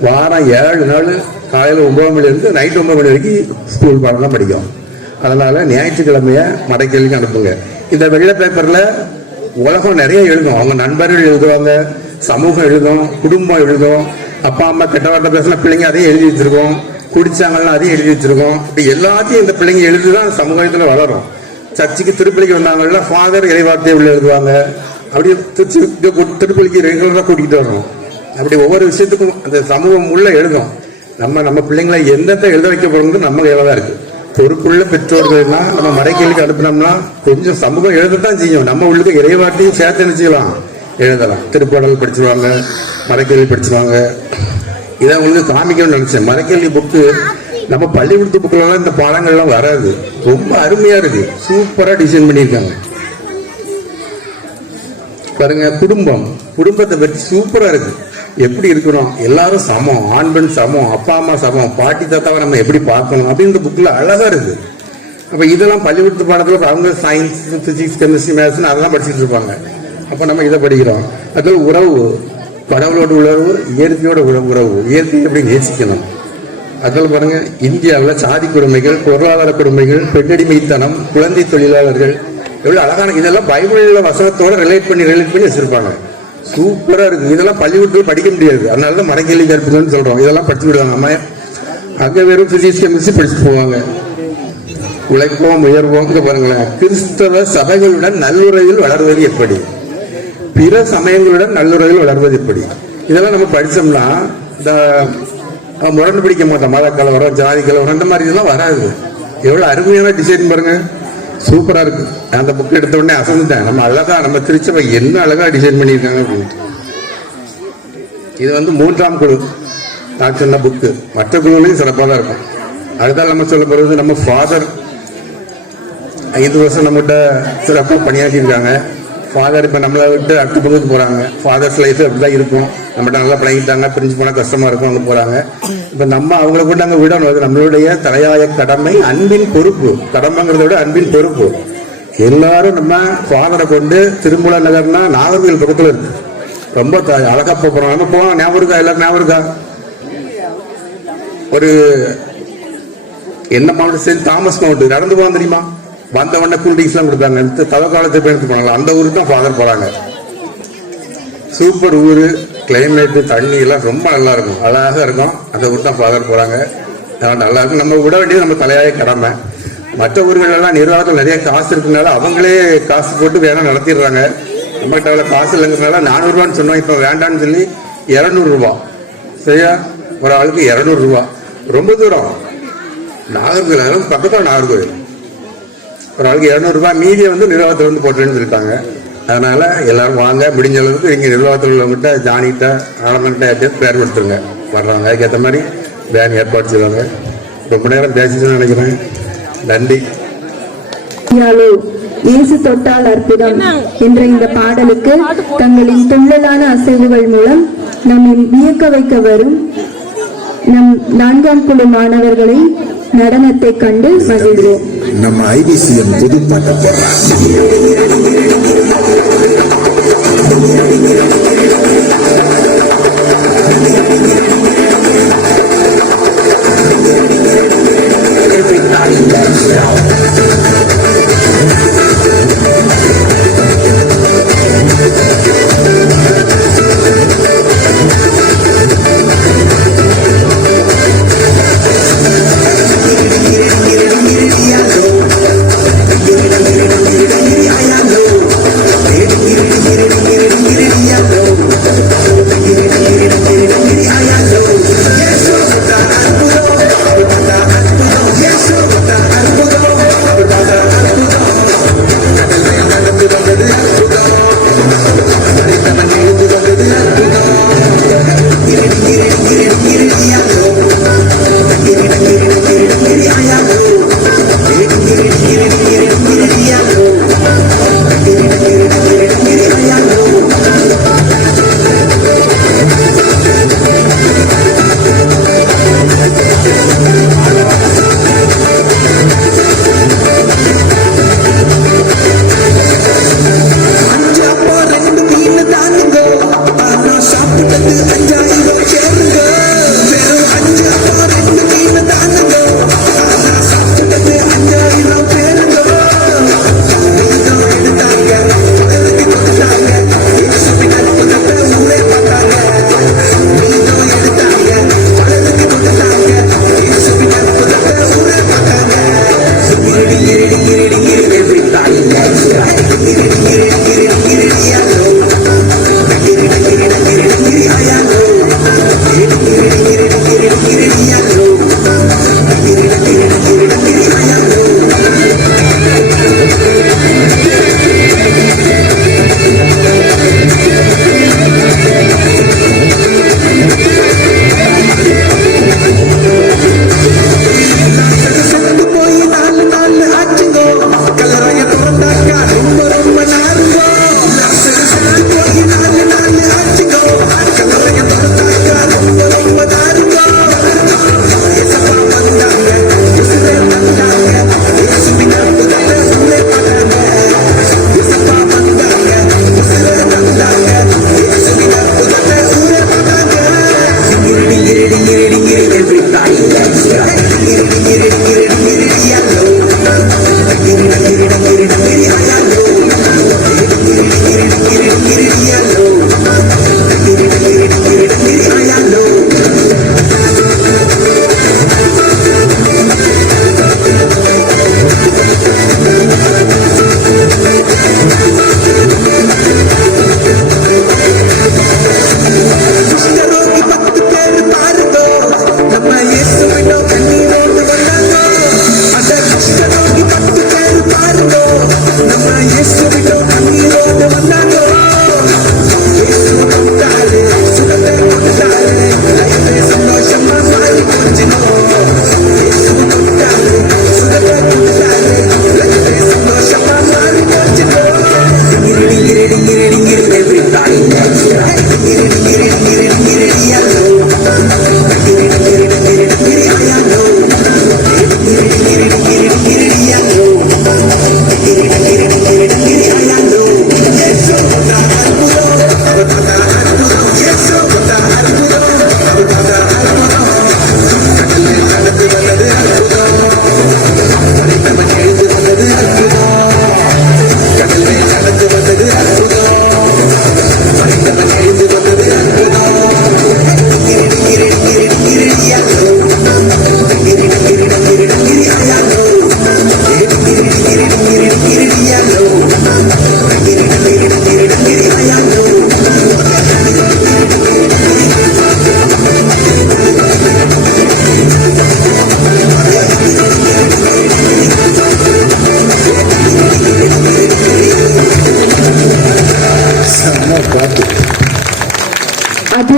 வாரம் 7 நாள் காலையில் 9 மணிலேருந்து நைட்டு 9 மணி வரைக்கும் ஸ்கூல் பாடம் தான் படிக்கும். அதனால ஞாயிற்றுக்கிழமைய மறைக்கல்விக்கு அனுப்புங்க. இந்த வெள்ளை பேப்பர்ல உலகம் நிறைய எழுதும். அவங்க நண்பர்கள் எழுதுவாங்க, சமூகம் எழுதும், குடும்பம் எழுதும், அப்பா அம்மா கெட்ட வார்த்தை பேசின பிள்ளைங்க அதையும் எழுதி வச்சிருக்கோம், குடிச்சாங்கன்னா அதையும் எழுதி வச்சிருக்கோம். இப்படி எல்லாத்தையும் இந்த பிள்ளைங்க எழுதிதான் சமூகத்துல வளரும். சர்ச்சுக்கு திருப்பலிக்கு வந்தாங்கன்னா ஃபாதர் இறைவார்த்தையை உள்ள எழுதுவாங்க. அப்படியே திருப்பலிக்கு ரெகுலரா கூட்டிகிட்டு வரணும். அப்படி ஒவ்வொரு விஷயத்துக்கும் அந்த சமூகம் உள்ள எழுதும். நம்ம பிள்ளைங்களை எந்தத்தை எழுத வைக்க போறது நம்ம கையில தான் இருக்கு. பொறுப்புள்ள பெற்றோர்கள்னா நம்ம மறைக்கேள்விக்கு அனுப்பினோம்னா கொஞ்சம் சமூகம் எழுதத்தான் செய்யும். நம்ம உள்ளுக்கு இறைவார்த்தையும் சேர்த்து நினைச்சுக்கலாம், எழுதலாம். திருப்பாடல் படிச்சுருவாங்க, மறைக்கேள்வி படிச்சுருவாங்க. இதை உங்களுக்கு காமிக்கணும்னு நினைச்சேன். மறைக்கேள்வி புக்கு நம்ம பள்ளிக்கூடத்து புக்கிலலாம் இந்த பாடங்கள்லாம் வராது. ரொம்ப அருமையா இருக்கு, சூப்பரா டிசைன் பண்ணியிருக்காங்க பாருங்க. குடும்பத்தை பற்றி சூப்பரா இருக்கு. எப்படி இருக்கணும், எல்லாரும் சமம், ஆண் பெண் சமம், அப்பா அம்மா சமம், பாட்டி தாத்தாவை நம்ம எப்படி பார்க்கணும் அப்படின்னு புக்ல அழகா இருக்கு. அப்ப இதெல்லாம் பள்ளிக்கூடத்து பாடத்துல அவங்க சயின்ஸ், பிசிக்ஸ், கெமிஸ்ட்ரி, மேத்ஸ் அதெல்லாம் படிச்சுட்டு இருப்பாங்க. அப்ப நம்ம இதை படிக்கிறோம். அது உறவு, கடவுளோட உறவு, இயற்கையோட உறவு, இயற்கை எப்படி நேசிக்கணும். அதில் பாருங்க, இந்தியாவில் சாதி கொடுமைகள், பொருளாதார கொடுமைகள், பெண்ணடிமைத்தனம், குழந்தை தொழிலாளர்கள், எவ்வளவு அழகான இதெல்லாம் பைபிள்ல வசனத்தோட ரிலேட் பண்ணி வச்சிருப்பாங்க. சூப்பரா இருக்கு. இதெல்லாம் பள்ளிக்கூடத்தில் படிக்க முடியாது, அதனாலதான் மறைக்கேள்வி கற்பிதம்னு சொல்றோம். இதெல்லாம் படிச்சு விடுவாங்க. அம்மா அங்க வெறும் பிசிக்ஸ் கெமிஸ்ட்ரி படிச்சுட்டு போவாங்க. உழைப்போம் உயர்வோம். பாருங்களேன், கிறிஸ்தவ சபைகளுடன் நல்லுறவில் வளர்வது எப்படி, பிற சமயங்களுடன் நல்லுறவில் வளர்வது எப்படி, இதெல்லாம் நம்ம படிச்சோம்னா இந்த முரண்டு பிடிக்க மாட்டோம். மத கலவரம், ஜாதி கலவரம், அந்த மாதிரி இதெல்லாம் வராது. எவ்வளவு அருமையான டிசைன் பாருங்க, சூப்பரா இருக்கு. அந்த புக் எடுத்த உடனே அசந்துட்டேன். நம்ம அழகா, நம்ம திருச்சபை என்ன அழகா டிசைன் பண்ணியிருக்காங்க அப்படின்ட்டு. இது வந்து 3ஆம் குழு நான் சொன்ன புக்கு. மற்ற குழுவிலையும் சிறப்பாக தான் இருக்கும். அடுத்தால் நம்ம சொல்ல போறது நம்ம ஃபாதர் 5 வருஷம் நம்மகிட்ட சிறப்பாக பணியாற்றி இருக்காங்க. ஃபாதர் இப்போ நம்மளை விட்டு அடுத்த பங்குக்கு போறாங்க. ஃபாதர்ஸ் லைஃப் அப்படிதான் இருக்கும். நம்மகிட்ட நல்லா பழகிட்டாங்க, பிரிஞ்சு போனா கஷ்டமா இருக்கும், அவங்க போறாங்க. இப்ப நம்ம அவங்கள கூட அங்க விடணும். அது நம்மளுடைய தலையாய கடமை, அன்பின் பொறுப்பு. கடமைங்கிறத விட அன்பின் பொறுப்பு. எல்லாரும் நம்ம ஃபாதரை கொண்டு திருமூல நகர்னா நாகர்கோவில் பக்கத்துல இருக்கு, ரொம்ப அழகா போறோம். நம்ம போவோம், ஞாபகம் இருக்கா? எல்லாரும் ஞாபகம் இருக்கா? ஒரு என்ன மாவட்டம், சென்ட் தாமஸ் மவுண்ட் நடந்து போவான் தெரியுமா? வந்த உடனே கூல் ட்ரிங்க்ஸ் எல்லாம் கொடுத்தாங்க. தவ காலத்தை எடுத்து போனாங்க. அந்த ஊருக்கு தான் ஃபாதர் போறாங்க. சூப்பர் ஊரு, கிளைமேட், தண்ணி எல்லாம் ரொம்ப நல்லா இருக்கும், அழகாக இருக்கும். அந்த ஊருக்கு தான் ஃபாதர் போறாங்க. நல்லா இருக்கும். நம்ம விட வேண்டியது நம்ம தலையாய கடமை. மற்ற ஊர்கள் எல்லாம் நிர்வாகத்தில் நிறைய காசு இருக்குனால அவங்களே காசு போட்டு வேணா நடத்திடுறாங்க. நம்மகிட்ட அவ்வளவு காசு இல்லைங்கிறதுனால 400 ரூபான்னு சொன்னோம். இப்ப வேண்டான்னு சொல்லி 200 ரூபா. சரியா? ஒரு ஆளுக்கு 200 ரூபா. ரொம்ப தூரம், நாகர்கோவில் பக்கத்தில் நாகர்கோவில். ஒரு ஆளுக்கு 200 ரூபாய். மீதியை வந்து நிர்வாகத்தில் வந்து போட்டுன்னு சொல்லிட்டாங்க. அதனால எல்லாரும் வாங்க, முடிஞ்ச அளவுக்கு இங்கே நிர்வாகத்தில் உள்ளவங்ககிட்ட, ஜானிகிட்ட, ஆனந்தன்கிட்ட பேர் கொடுத்துருங்க. வர்றாங்க, அதுக்கேற்ற மாதிரி வேன் ஏற்பாடு செய்வாங்க. ரொம்ப நேரம் பேசிச்சுன்னு நினைக்கிறேன். நன்றி. இயேசு தொட்டால் அற்புதம் என்ற இந்த பாடலுக்கு தங்களின் துள்ளலான அசைவுகள் மூலம் நம்மை வியக்க வைக்க வரும் நம் 4ஆம் குழு மாணவர்களை நடனத்தை கண்டு மகிழ்வோம். நம்ம ஐபிசிஎம் புது பாட்ட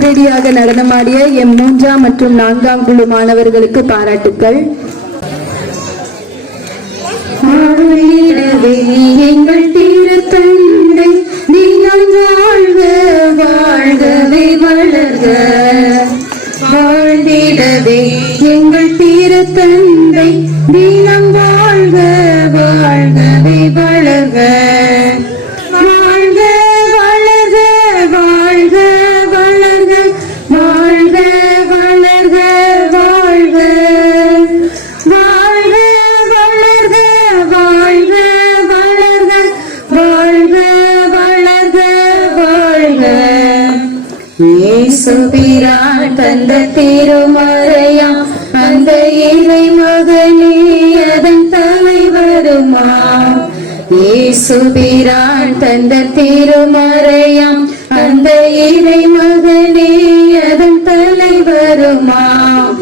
அதிரடியாக நடனமாடிய எம் 3ஆம் மற்றும் 4ஆம் குழு மாணவர்களுக்கு பாராட்டுக்கள். எங்கள் திருத்தந்தை தினம் வாழ்க வாழ்கவே வளர்க, வாழ்ந்திடவே எங்கள் திருத்தந்தை தினம் வாழ்க வாழ்கவே வளர்க, வாழ்க வளர்க வாழ்க வளர்க, வாழ்க வளர்க வாழ்க, வாழ்க வளர்க வாழ்க வளர்க, வாழ்க வளர்க வாழ்க. இயேசுபிரான் தந்த திருமறையாம் அந்த இறை மகனே அதன் தலைவருமாம். இயேசுபிரான் தந்த திருமறையாம் அந்த இறை மகனே அதன் தலைவருமாம்.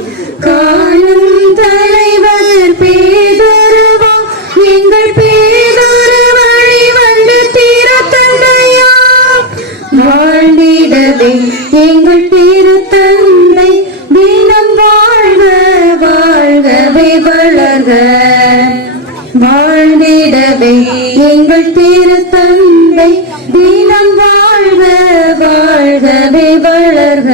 காணும் தலைவர் பேதுருவாம் எங்கள் பேதுரு வழி வந்த திருத்தந்தையாம். வாழ்ந்திடவே எங்கள் திருத்தந்தை தினம் வாழ்க வாழ்கவே வளர்க, வாழ்ந்திடவே எங்கள் திருத்தந்தை தினம் வாழ்க வாழ்கவே வளர்க.